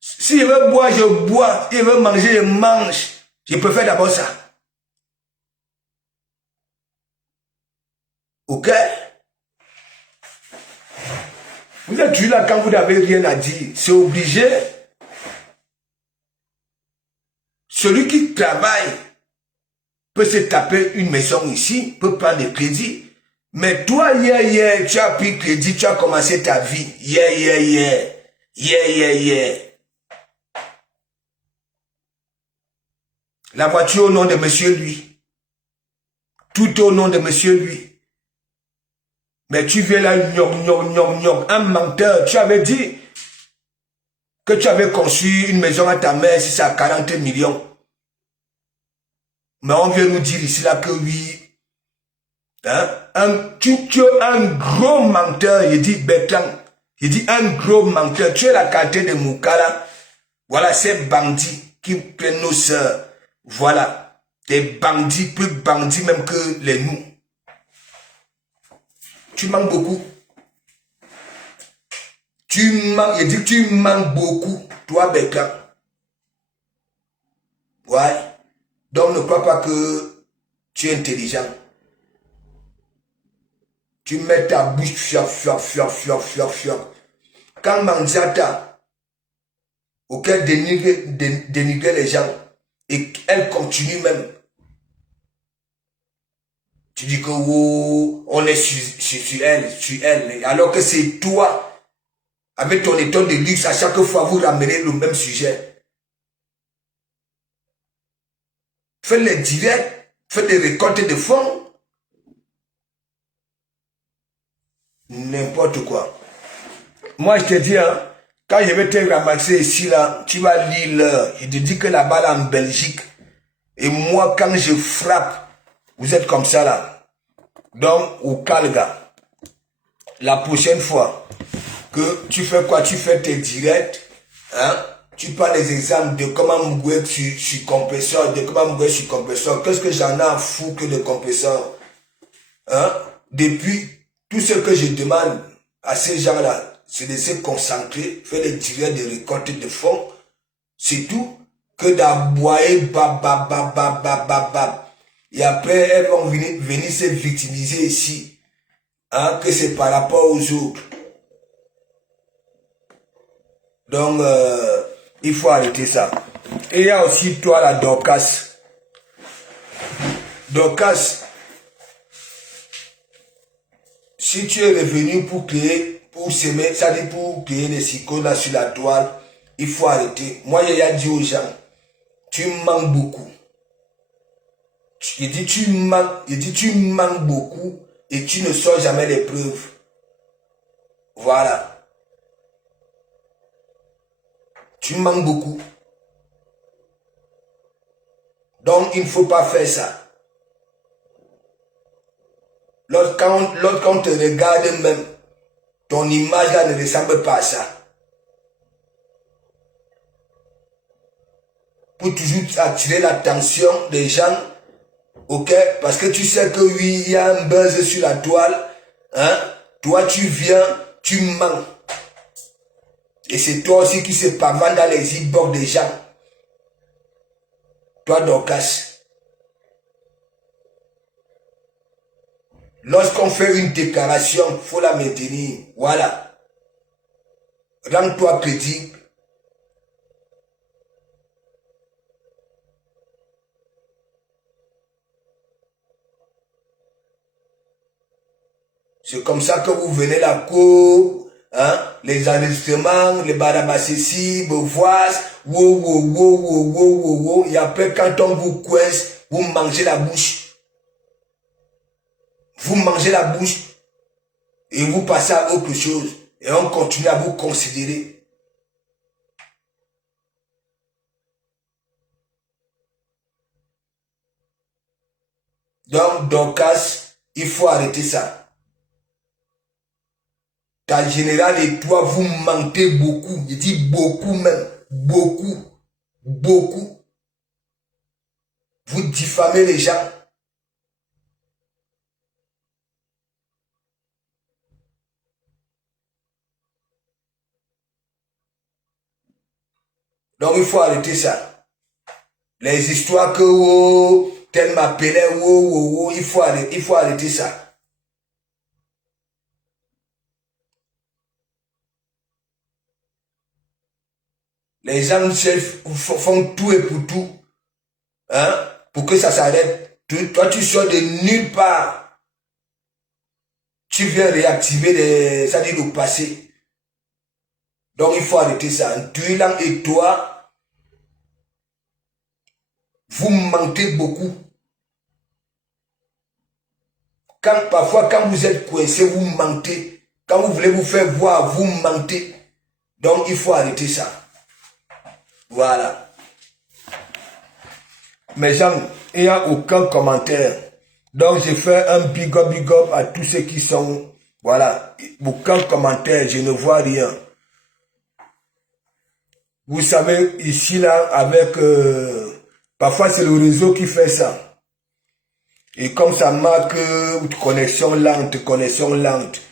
Si je veux boire, je bois. Si je veux manger, je mange. Je préfère d'abord ça. Ok? Vous êtes toujours là quand vous n'avez rien à dire. C'est obligé. Celui qui travaille peut se taper une maison ici, peut prendre des crédits. Mais toi, hier, tu as pris crédit, tu as commencé ta vie. Hier. La voiture au nom de monsieur lui. Tout au nom de monsieur lui. Mais tu viens là, un menteur. Tu avais dit que tu avais conçu une maison à ta mère si c'est à 40 millions. Mais on vient nous dire ici là que oui. Hein? Tu es un gros menteur. Il dit Bertrand. Il dit un gros menteur. Tu es la qualité de Moukala. Voilà, c'est bandit. qui prennent nos sœurs. Voilà. Des bandits, plus bandits même que les nous. Tu manques beaucoup. Il dit que tu manques beaucoup. Toi, Becca. Ouais. Donc ne crois pas que tu es intelligent. Tu mets ta bouche fiop. Quand Mandiata, auquel dénigrer les gens, et elle continue même, tu dis que oh, on est sur elle, alors que c'est toi, avec ton état de luxe, à chaque fois vous ramenez le même sujet. Faites les directs, faites des récoltes de fonds, n'importe quoi. Moi, je te dis, hein, quand je vais te ramasser ici, là, tu vas lire l'heure. Je te dis que là-bas, là, en Belgique, et moi, quand je frappe, vous êtes comme ça, là. Donc, au Calga, la prochaine fois que tu fais quoi? Tu fais tes directs, hein? Tu parles des exemples de comment Mougué sur compresseur, de comment Mougué sur compresseur. Qu'est-ce que j'en ai à foutre que de compresseur? Hein? Depuis, tout ce que je demande à ces gens-là, c'est de se concentrer, faire les directs de récolte de fonds. C'est tout. Que d'aboyer, bab. Et après, elles vont venir se victimiser ici. Hein? Que c'est par rapport aux autres. Donc, il faut arrêter ça. Et il y a aussi toi, la Dorcas. Dorcas, si tu es revenu pour créer, pour semer, ça dit pour créer des psychoses là sur la toile, il faut arrêter. Moi, j'ai dit aux gens, tu manques beaucoup. Il dit tu manques beaucoup et tu ne sors jamais les preuves. Voilà. Tu manques beaucoup. Donc, il ne faut pas faire ça. Lorsqu'on te regarde même, ton image là ne ressemble pas à ça. Pour toujours attirer l'attention des gens, ok? Parce que tu sais que oui, il y a un buzz sur la toile, hein? Toi, tu viens, tu mens. Et c'est toi aussi qui se pavane dans les inbox des gens. Toi, Dorcas. Lorsqu'on fait une déclaration, il faut la maintenir. Voilà. Rends-toi crédible. C'est comme ça que vous venez la cour, hein, les enregistrements, les barabassessis, vos voix, wow. Et après, quand on vous coince, vous mangez la bouche. Vous mangez la bouche et vous passez à autre chose. Et on continue à vous considérer. Donc, Dorcas, il faut arrêter ça. Ta générale et toi, vous mentez beaucoup. Je dis beaucoup même. Beaucoup. Vous diffamez les gens. Donc, il faut arrêter ça. Les histoires que, oh, tel m'appelait, oh, il faut arrêter ça. Les gens font tout et pour tout, hein, pour que ça s'arrête. Toi, tu sors de nulle part. Tu viens réactiver ça dit le passé. Donc, il faut arrêter ça. Tuilan et toi, vous mentez beaucoup. Parfois, quand vous êtes coincé, vous mentez. Quand vous voulez vous faire voir, vous mentez. Donc, il faut arrêter ça. Voilà. Mes gens, il n'y a aucun commentaire. Donc, je fais un big up à tous ceux qui sont... Voilà. Aucun commentaire, je ne vois rien. Vous savez, ici, là, avec... parfois, c'est le réseau qui fait ça. Et comme ça marque connexion lente, connexion lente.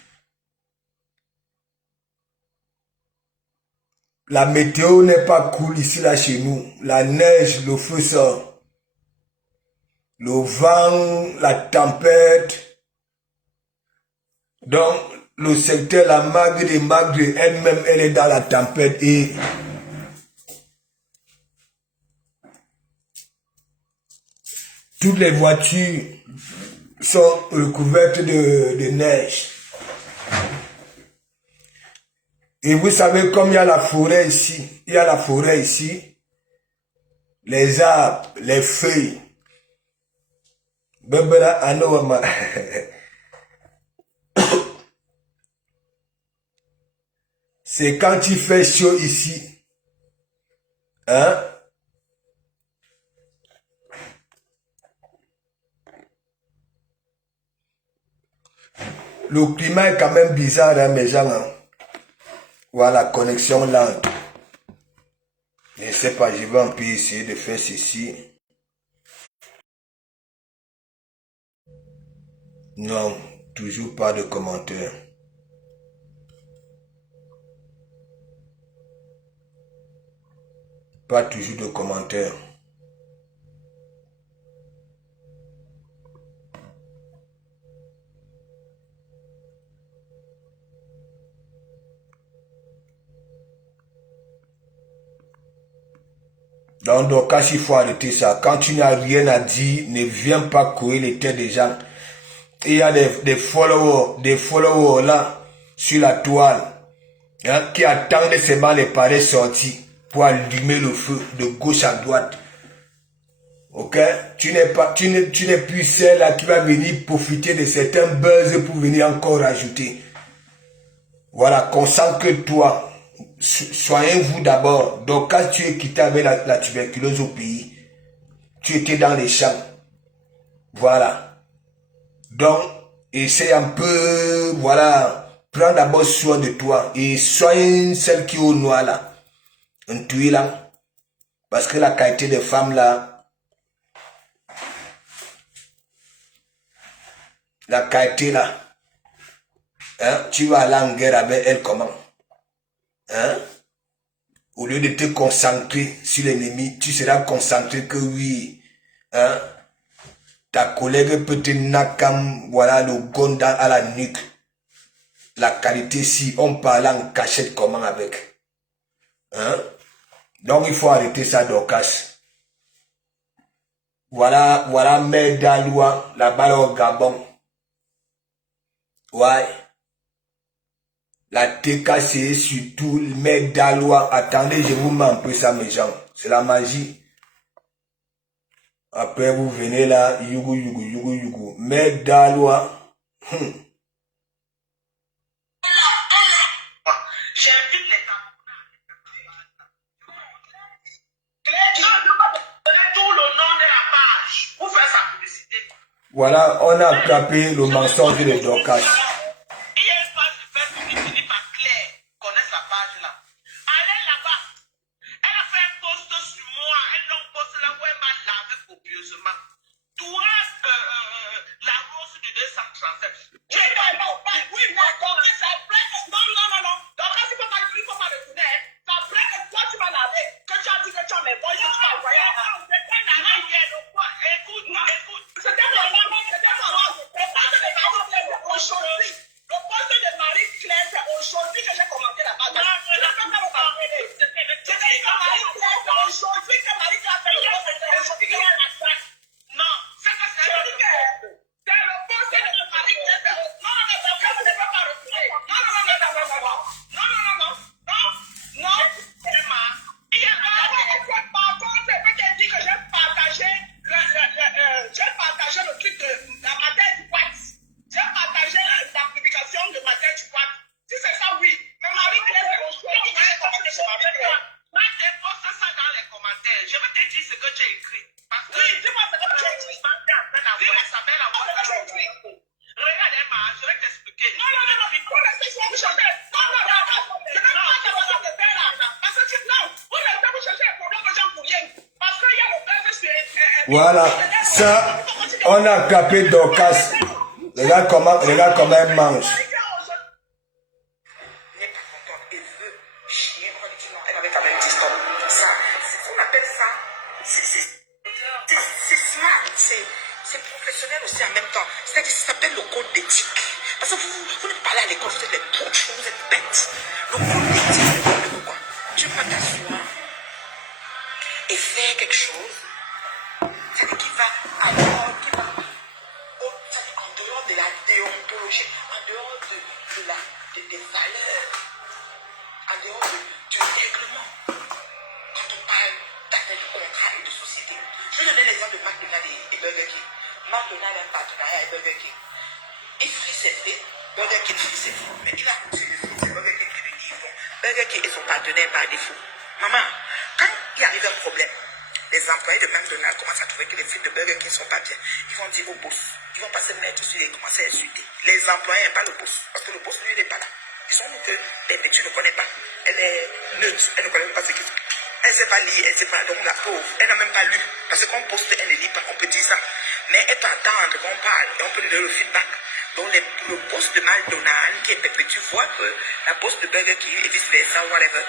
La météo n'est pas cool ici, là, chez nous. La neige, le feu sort. Le vent, la tempête. Donc, le secteur, la Magre des Magres, elle-même, elle est dans la tempête et toutes les voitures sont recouvertes de neige. Et vous savez, comme il y a la forêt ici, les arbres, les feuilles. C'est quand il fait chaud ici. Hein? Le climat est quand même bizarre, hein, mes gens. Hein? Voilà, connexion lente. Je ne sais pas, je vais un peu essayer de faire ceci. Non, toujours pas de commentaires. Pas toujours de commentaires. Donc, quand il faut arrêter ça, quand tu n'as rien à dire, ne viens pas courir les têtes des gens. Il y a des followers là, sur la toile, hein, qui attendent seulement les pareils sortis pour allumer le feu de gauche à droite. Ok? Tu n'es plus celle là qui va venir profiter de certains buzz pour venir encore rajouter. Voilà, concentre-toi. Soignez-vous d'abord. Donc, quand tu es quitté avec la tuberculose au pays, tu étais dans les champs. Voilà. Donc, essaie un peu, voilà, prends d'abord soin de toi et soigne celle qui est au noir là. Un tué là. Parce que la qualité des femmes là, la qualité là, hein, tu vas aller en guerre avec elle comment? Hein? Au lieu de te concentrer sur l'ennemi, tu seras concentré que oui, hein? Ta collègue peut te nakam, voilà, le gonda à la nuque. La qualité, si on parle en cachette, comment avec? Hein? Donc, il faut arrêter ça, Dorcas. Voilà, Mère Dalois, la balle au Gabon. Ouais. La TKC, surtout, Mère Dalois. Attendez, je vous mets un peu ça, mes gens. C'est la magie. Après, vous venez là, yugu. Mère Dalois. J'invite les gens. Tout le nom de la page pour faire sa publicité. Voilà, on a attrapé le mensonge de Dorcas. Il y a une page de Facebook qui finit par Claire. Connaissez la page là. Allez là-bas. Elle a fait un post sur moi. Elle a un post là où elle m'a lavé copieusement. Toi, la rose de 237. Oui, mais Dorcas, ça plaît que... Non. Dorcas, il faut pas le tourner. Ça plaît que toi, tu m'as lavé. Que tu as dit que tu as mes boys, que tu m'as envoyé. Écoute. C'était aujourd'hui. Le poste de Marie-Claire, c'est aujourd'hui que j'ai commenté la page. C'était aujourd'hui que Marie-Claire a fait le poste de aujourd'hui. Non, c'est que c'est le poste de Marie-Claire. Non, ne peut pas refuser. Non. Il y a par contre, c'est que j'ai dit que j'ai partagé le truc de la matière du Watt. J'ai partagé la publication de matière du Watt. Si c'est ça, oui. Mais Marie-Claire, c'est aujourd'hui que j'ai commenté sur Marie-Claire. Mais dépose ça dans les commentaires. Je vais te dire ce que tu as écrit. Parce que oui, dis-moi ce que tu as écrit. Dis-moi ça belle ce que j'ai écrit. Regarde, Emma, je vais t'expliquer. Non. Pour rester sur le changer. Non. Je ne veux pas te faire de paix là. Parce que non. Pour Voilà, ça, on a capé Dorcas. Regarde comment elle mange. N'est pas contente et veut chier. On dit non, elle avait quand même dit stop. Ça, on appelle ça, c'est smart, c'est professionnel aussi en même temps. C'est-à-dire que ça s'appelle le code d'éthique. Parce que vous ne parlez à l'école, vous êtes des bouches, vous êtes bêtes. Le code d'éthique, c'est quoi? Tu vas t'asseoir et faire quelque chose. C'est-à-dire qu'il va avoir, en dehors de la déontologie, en dehors des valeurs, en dehors du règlement. Quand on parle d'affaires de contrat et de société. Je vais donner l'exemple de McDonald's et Burger King. McDonald's a un partenariat avec Burger King. Il frit ses frites, Burger King frit ses frites. Mais il a reçu le frites, c'est Burger King qui le dit bon. Burger King est son partenaire par défaut. Maman, quand il arrive un problème, les employés de McDonald's commencent à trouver que les frites de Burger King ne sont pas bien. Ils vont dire au boss. Ils vont pas se mettre sur les commencer à insulter. Les employés n'aiment pas le boss. Parce que le boss, lui, il n'est pas là. Ils sont que Bébé, tu ne connais pas. Elle est neutre. Elle ne connaît pas ce qu'il fait. Elle ne sait pas lire, elle ne sait pas. Donc la pauvre, elle n'a même pas lu. Parce qu'on poste, elle ne lit pas. On peut dire ça. Mais elle peut attendre qu'on parle et on peut lui donner le feedback. Donc le boss de McDonald's qui est Pépé, tu vois que la boss de Burger King et vice versa, whatever,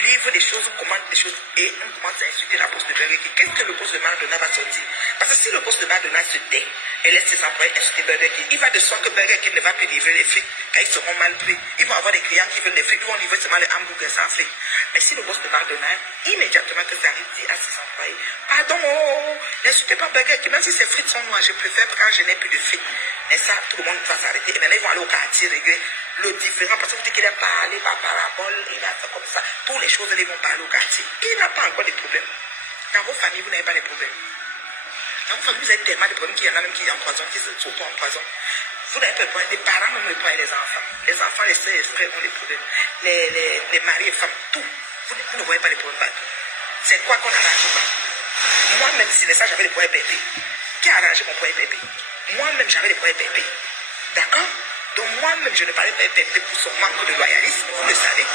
livre des choses, on commande des choses et on commence à insulter la boss de Burger King. Qu'est-ce que le boss de McDonald's va sortir? Parce que si le boss de McDonald's se tait et laisse ses employés insulter Burger King, il va de soi que Burger King ne va plus livrer les frites car ils seront mal pris. Ils vont avoir des clients qui veulent les frites, ils vont livrer seulement les hamburgers sans frites. Mais si le boss de McDonald's, immédiatement que ça arrive, dit à ses employés, pardon, n'insultez pas Burger King, même si ces frites sont noires, je préfère quand je n'ai plus de frites. Et ça, tout le monde va s'arrêter. Et maintenant, ils vont aller au quartier régler le différent. Parce que vous dites qu'il a parlé par parabole, il a fait comme ça. Pour les choses, ils vont parler au quartier. Il n'a pas encore de problèmes. Dans vos familles, vous n'avez pas de problèmes. Dans vos familles, vous avez tellement de problèmes qu'il y en a même qui empoisonnent, qui s'auto-empoisonnent. Vous n'avez pas de problème. Les parents, même les parents et les enfants. Les enfants, les soeurs et les frères ont des problèmes. Les maris et femmes, tout. Vous ne voyez pas les problèmes partout. C'est quoi qu'on arrange pas? Moi-même, si ça, j'avais des problèmes pépés. Qui a arrangé mon problème pépé? Moi-même, j'avais des problèmes pépés. D'accord? Donc moi-même, je ne parlais pas pépé pour son manque de loyalisme, vous le savez.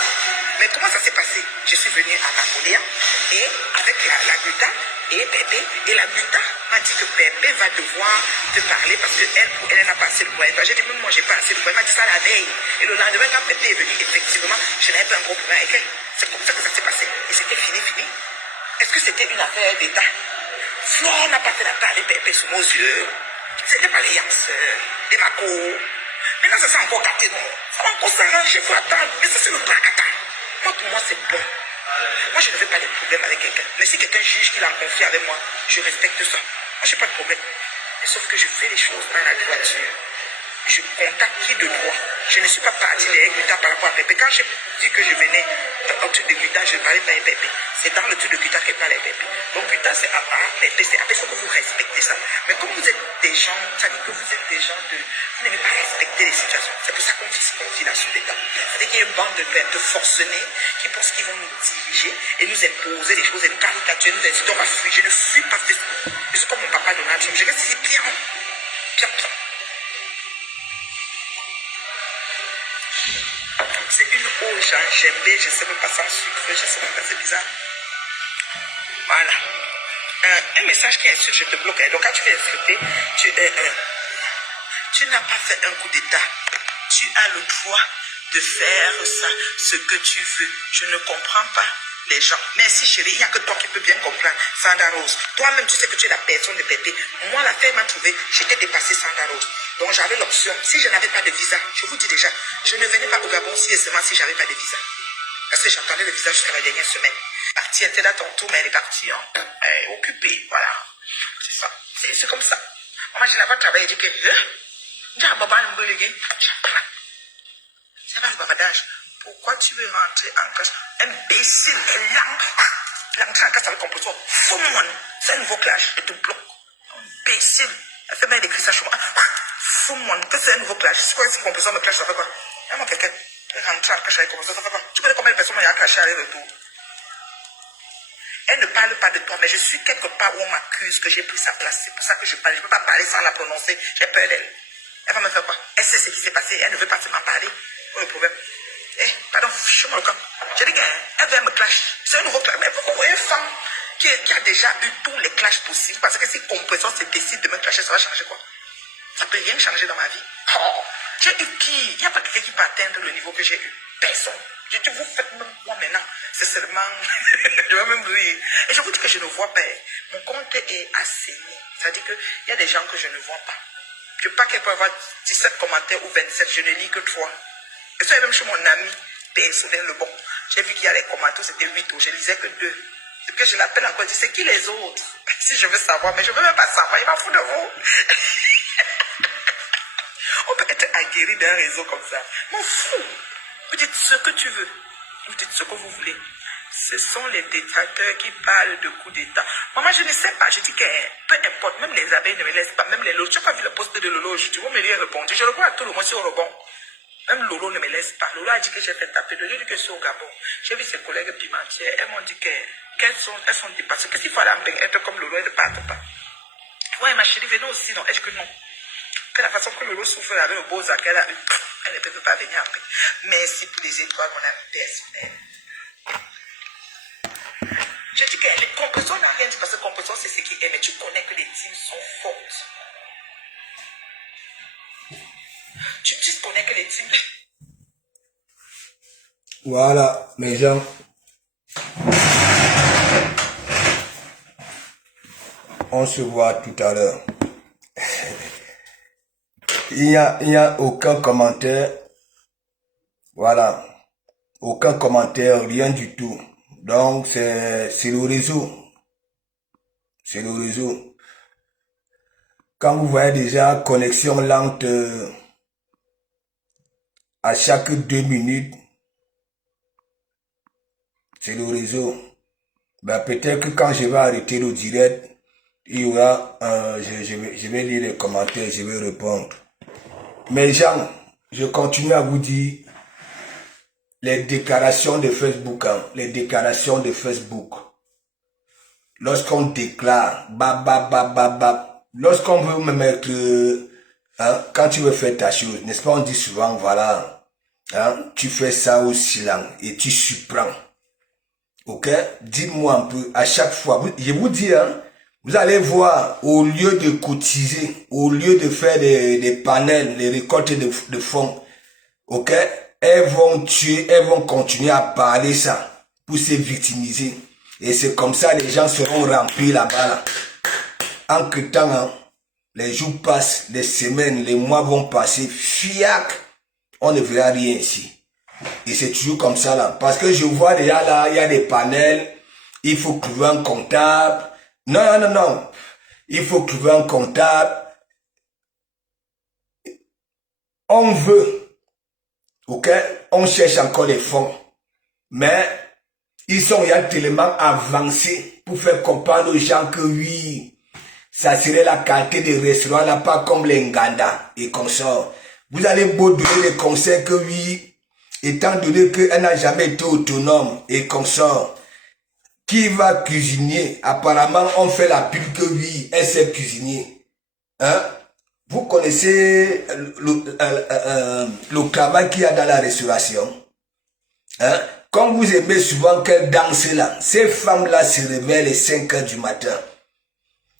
Mais comment ça s'est passé? Je suis venue à Napoléon et avec la Guta et Pépé. Et la Guta m'a dit que Pépé va devoir te parler parce qu'elle n'a pas assez de problème. J'ai dit, même moi, j'ai pas assez de problème. Elle m'a dit ça la veille. Et le lendemain, quand Pépé est venu, effectivement, je n'avais pas un gros problème avec elle. C'est comme ça que ça s'est passé. Et c'était fini. Est-ce que c'était une affaire d'État? Flore n'a pas fait la part des Pépé sous nos yeux. C'était pas les yanseurs, des macos. Maintenant, ça s'est encore gâté, non? Ça va encore s'arranger, il faut attendre. Mais ça, c'est le bracata. Moi, pour moi, c'est bon. Moi, je ne veux pas de problème avec quelqu'un. Mais si quelqu'un juge qu'il a confié avec moi, je respecte ça. Moi, je n'ai pas de problème. Mais sauf que je fais les choses dans la droiture. Je contacte qui de droit. Je ne suis pas parti les Guta par rapport à Pépé. Quand j'ai dit que je venais au truc de Guta, je ne parlais pas à Pépé. C'est dans le truc de Guta qu'elle parlait à Pépé. Donc Guta, c'est à part Pépé. C'est à Pépé. Il faut que vous respectez ça. Mais comme vous êtes des gens, ça dit que vous êtes des gens de... Vous n'aimez pas respecter les situations. C'est pour ça qu'on confie là sur l'État. C'est-à-dire qu'il y a une bande de forcenés qui pensent qu'ils vont nous diriger et nous imposer des choses et nous caricaturer, nous inciter, on va fuir. Je ne fuis pas Facebook. Je suis comme mon papa Donald Trump. Je reste ici bien. C'est une eau gingembre, je ne sais même pas sans sucre, je ne sais même pas, c'est bizarre. Voilà. Un message qui insulte, je te bloque. Donc quand tu es insulté, tu n'as pas fait un coup d'état. Tu as le droit de faire ça, ce que tu veux. Je ne comprends pas les gens. Merci chérie, il n'y a que toi qui peux bien comprendre. Sandra Rose, toi-même tu sais que tu es la personne de Pépé. Moi, l'affaire m'a trouvé, j'étais dépassée Sandra Rose. Donc j'avais l'option, si je n'avais pas de visa, je vous dis déjà, je ne venais pas au Gabon si et seulement si j'avais pas de visa. Parce que j'entendais le visa jusqu'à la dernière semaine. Partie était là tantôt, mais elle est partie, hein. Elle est occupée, voilà. C'est ça, c'est comme ça. Moi, je n'avais pas travaillé, je dis que, c'est pas le babadage. Pourquoi tu veux rentrer en classe? Imbécile, et l'entrée en classe avec composition, fous-moi, c'est un nouveau clash, et te bloque. Imbécile, elle fait bien d'écrire ça chez moi. Fous-moi, que c'est un nouveau clash. C'est quoi si composition me clash, ça fait quoi? Il y a quelqu'un qui rentre en clash avec composition, ça fait quoi? Tu connais combien de personnes il y a clashé à retour? Elle ne parle pas de toi, mais je suis quelque part où on m'accuse que j'ai pris sa place. C'est pour ça que je parle. Je ne peux pas parler sans la prononcer. J'ai peur d'elle. Elle va me faire quoi? Elle sait ce qui s'est passé. Elle ne veut pas m'en parler. Pas le problème. Pardon, fichez-moi le camp. J'ai dit qu'elle vient me clash. C'est un nouveau clash. Mais pourquoi une femme qui a déjà eu tous les clashs possibles. Parce que si Compression se décide de me clasher, ça va changer quoi? Ça peut rien changer dans ma vie. Oh, j'ai eu qui? Il n'y a pas quelqu'un qui peut atteindre le niveau que j'ai eu. Personne. Je dis, vous faites même moi maintenant. C'est seulement... je vais même rire. Et je vous dis que je ne vois pas. Mon compte est assaini. C'est-à-dire qu'il y a des gens que je ne vois pas. Je ne sais pas qu'elle peut avoir 17 commentaires ou 27. Je ne lis que 3. Et ça, même chez mon ami personnel, le bon. J'ai vu qu'il y a les commentaires, c'était 8 ou je lisais que 2. C'est que je l'appelle encore, je dis, c'est qui les autres? Si je veux savoir, mais je ne veux même pas savoir, il m'en fout de vous. On peut être aguerri d'un réseau comme ça. M'en fous. Vous dites ce que tu veux. Vous dites ce que vous voulez. Ce sont les détracteurs qui parlent de coup d'État. Maman, je ne sais pas. Je dis que peu importe. Même les abeilles ne me laissent pas. Même les lots. Tu n'as pas vu le poste de Lolo. Tu vas me lui répondre. Je réponds à tout le monde sur le rebond. Même Lolo ne me laisse pas. Lolo a dit que j'ai fait taper. Lolo dit que c'est au Gabon. J'ai vu ses collègues pimentières. Elles m'ont dit qu'elles sont dépassées. Qu'est-ce qu'il faut aller être comme Lolo et ne partent pas? Ouais, ma chérie, venez aussi. Non, est-ce que non? Que la façon que Lolo souffre avec le beau Zach, elle ne peut pas venir après. Merci pour les étoiles, mon ami personnel. Je dis que les compressions n'ont rien dit parce que compression c'est ce qui est, mais tu connais que les teams sont fortes. Tu connais que les teams. Voilà, mes gens. On se voit tout à l'heure. Il n'y a aucun commentaire. Voilà. Aucun commentaire, rien du tout. Donc, c'est le réseau. C'est le réseau. Quand vous voyez déjà connexion lente à chaque 2 minutes, c'est le réseau. Ben, peut-être que quand je vais arrêter le direct, il y aura, je vais lire les commentaires, je vais répondre. Mais gens, je continue à vous dire, les déclarations de Facebook, hein, les déclarations de Facebook. Lorsqu'on déclare, lorsqu'on veut me mettre, hein, quand tu veux faire ta chose, n'est-ce pas, on dit souvent, voilà, hein, tu fais ça au silence et tu surprends. Ok? Dites-moi un peu, à chaque fois, je vous dis, hein, vous allez voir, au lieu de cotiser, au lieu de faire des panels, les récoltes de fonds, ok? Elles vont tuer, elles vont continuer à parler ça pour se victimiser. Et c'est comme ça les gens seront remplis là-bas. Là. Entre temps, hein, les jours passent, les semaines, les mois vont passer, fiac, on ne verra rien ici. Et c'est toujours comme ça là. Parce que je vois déjà là, il y a des panels, il faut trouver un comptable. Non. Il faut trouver un comptable. On veut, ok, on cherche encore les fonds. Mais ils sont déjà tellement avancés pour faire comprendre aux gens que oui, ça serait la qualité des restaurants là, pas comme les Nganda et comme ça. Vous allez beau donner des conseils que oui, étant donné qu'elle n'a jamais été autonome et comme ça, qui va cuisiner? Apparemment, on fait la pub que oui, elle sait cuisiner. Hein? Vous connaissez le travail qu'il y a dans la restauration? Hein? Comme vous aimez souvent qu'elles dansent là, ces femmes-là se réveillent les 5 heures du matin.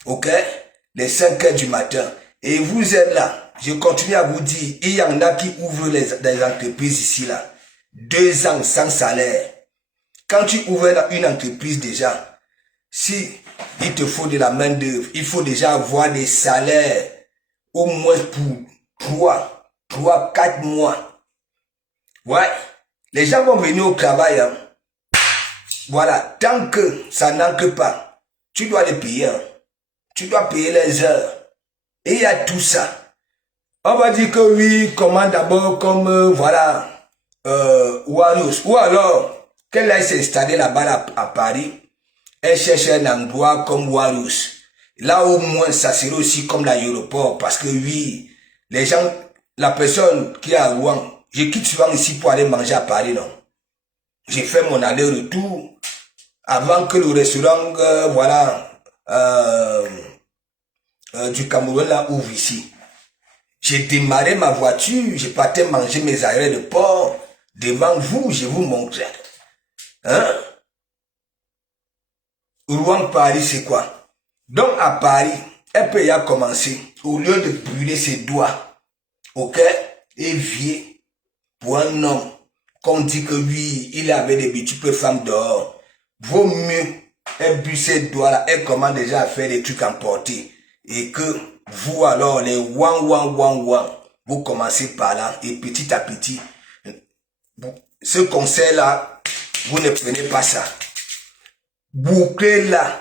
Ok? Les 5 heures du matin. Et vous êtes là. Je continue à vous dire, il y en a qui ouvrent des entreprises ici là. 2 ans sans salaire. Quand tu ouvres une entreprise déjà, si il te faut de la main d'œuvre, il faut déjà avoir des salaires au moins pour 3-4 mois. Ouais. Les gens vont venir au travail. Hein. Voilà. Tant que ça n'entre pas, tu dois les payer. Hein. Tu dois payer les heures. Et il y a tout ça. On va dire que oui, comment d'abord, comme voilà, Warriors. Ou alors, qu'elle aille s'installer là-bas à Paris, elle cherche un endroit comme Warriors. Là au moins, ça serait aussi comme l'aéroport. Parce que oui, les gens, la personne qui est à Rouen, je quitte souvent ici pour aller manger à Paris, non. J'ai fait mon aller-retour avant que le restaurant, voilà, du Cameroun là ouvre ici. J'ai démarré ma voiture, j'ai parti manger mes arrêts de port. Devant vous, je vous montre. Hein? Rouen Paris, c'est quoi? Donc à Paris, elle peut y avoir commencé, au lieu de brûler ses doigts, ok, et vieux, pour un homme, qu'on dit que lui, il avait des multiples femmes dehors, vaut mieux, elle brûle ses doigts là, elle commence déjà à faire des trucs emportés, et que vous alors, les wang, vous commencez par là, et petit à petit, ce conseil là, vous ne prenez pas ça. Bouclez là,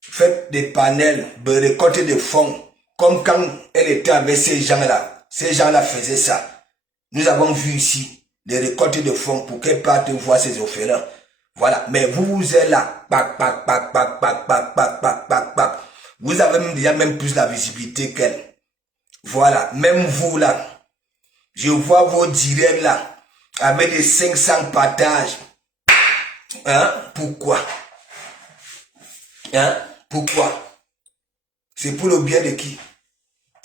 faites des panels, de récolter des fonds, comme quand elle était avec ces gens-là. Ces gens-là faisaient ça. Nous avons vu ici les récoltes de fonds pour qu'elle parte voir ses orphelins. Voilà. Mais vous êtes là, pac. Vous avez déjà même plus la visibilité qu'elle. Voilà. Même vous là, je vois vos directs là, avec des 500 partages. Hein? Pourquoi? Hein? Pourquoi? C'est pour le bien de qui?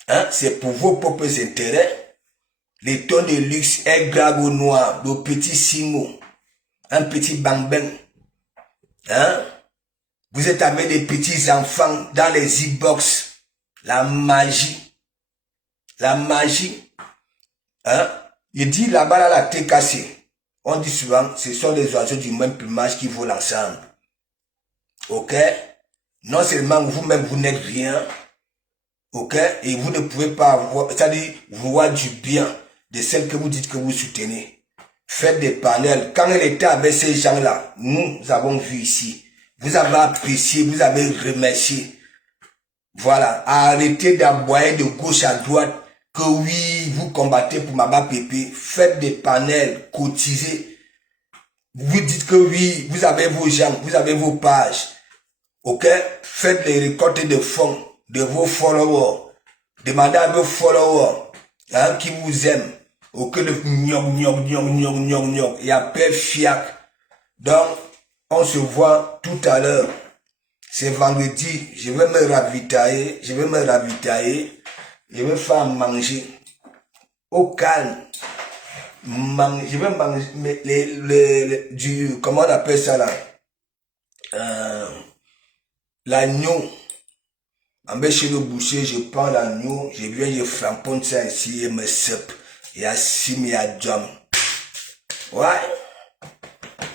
Hein? C'est pour vos propres intérêts. Les tons de luxe, un grago noir, le petit Simo, un petit bang-bang. Hein? Vous êtes avec des petits enfants dans les e-box. La magie. La magie. Hein? Il dit là-bas, là, la tête cassée. On dit souvent, ce sont les oiseaux du même plumage qui volent ensemble. Ok? Non seulement vous-même, vous n'êtes rien. Ok? Et vous ne pouvez pas avoir, c'est-à-dire voir du bien de celle que vous dites que vous soutenez. Faites des panels. Quand elle était avec ces gens-là, nous avons vu ici. Vous avez apprécié, vous avez remercié. Voilà. Arrêtez d'aboyer de gauche à droite que oui, vous combattez pour Maba Pépé. Faites des panels, cotisez. Vous dites que oui, vous avez vos gens, vous avez vos pages. Ok? Faites les récoltes de fonds de vos followers. Demandez à vos followers hein, qui vous aiment. Ok, le il y a Père Fiac. Donc, on se voit tout à l'heure. C'est vendredi. Je vais me ravitailler. Je vais faire manger. Au calme. Je vais manger du, comment on appelle ça là? L'agneau. En bas chez le boucher, je prends l'agneau, je viens, je flamponne ça ici, et me sep. Il y a sim, il y a jam. Ouais.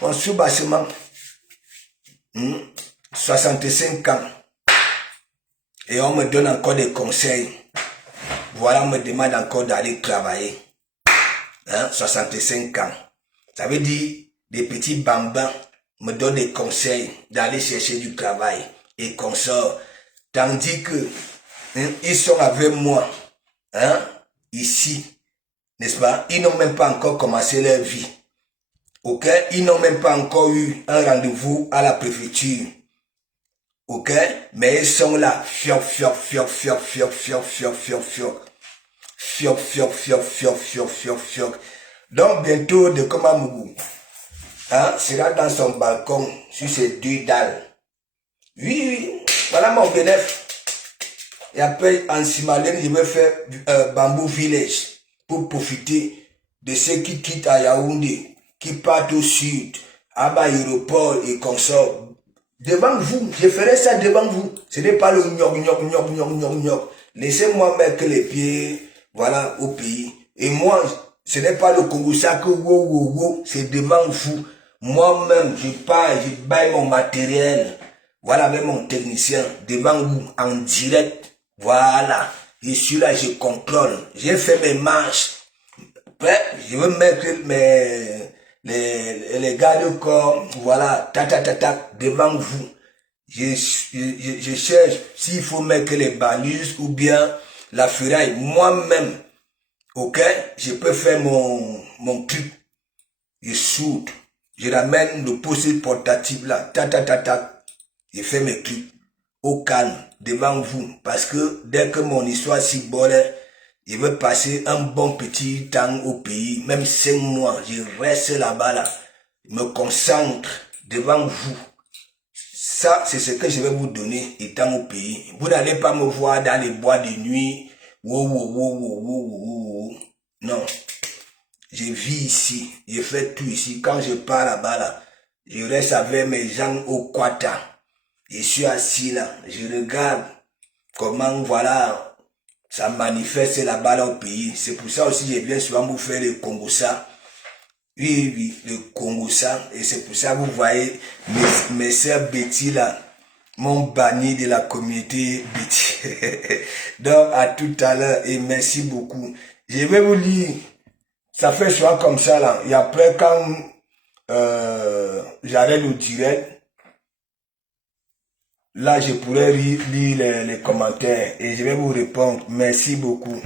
On sous-bassement. 65 ans. Et on me donne encore des conseils. Voilà, on me demande encore d'aller travailler. Hein, 65 ans. Ça veut dire, des petits bambins me donnent des conseils d'aller chercher du travail. Et qu'on sort. Tandis que hein, ils sont avec moi, hein, ici, n'est-ce pas? Ils n'ont même pas encore commencé leur vie. Ok? Ils n'ont même pas encore eu un rendez-vous à la préfecture. Ok? Mais ils sont là. Donc bientôt de Komamougou hein, sera dans son balcon sur ses deux dalles. Oui. Voilà mon bénéfice. Et après, en Simalène, je vais faire Bamboo Village pour profiter de ceux qui quittent à Yaoundé, qui partent au sud, à l'aéroport et consorts. Devant vous, je ferai ça devant vous. Ce n'est pas le gnoc. Laissez-moi mettre les pieds, voilà, au pays. Et moi, ce n'est pas le Congo, ça que c'est devant vous. Moi-même, je pars, je baille mon matériel. Voilà, avec mon technicien, devant vous, en direct. Voilà. Je suis là, je contrôle. J'ai fait mes marches. Après, je vais mettre les garde-corps, voilà, devant vous. Je cherche s'il faut mettre les balises ou bien la ferraille. Moi-même, ok, je peux faire mon truc. Je soude. Je ramène le poste portatif là. Je fais mes trucs au calme devant vous. Parce que dès que mon histoire s'y borde, je veux passer un bon petit temps au pays. Même 5 mois, je reste là-bas là. Je me concentre devant vous. Ça, c'est ce que je vais vous donner étant au pays. Vous n'allez pas me voir dans les bois de nuit. Non. Je vis ici. Je fais tout ici. Quand je pars là-bas là, je reste avec mes gens au Quata. Je suis assis là, je regarde comment, voilà, ça manifeste là-bas là au pays. C'est pour ça aussi que je viens souvent vous faire le Congo-ça. Oui, oui, le Congo-ça. Et c'est pour ça que vous voyez mes sœurs Betty là m'ont banni de la communauté Betty. Donc, à tout à l'heure et merci beaucoup. Je vais vous lire. Ça fait souvent comme ça là. Et après, quand j'arrête le direct, là, je pourrais lire les commentaires et je vais vous répondre. Merci beaucoup.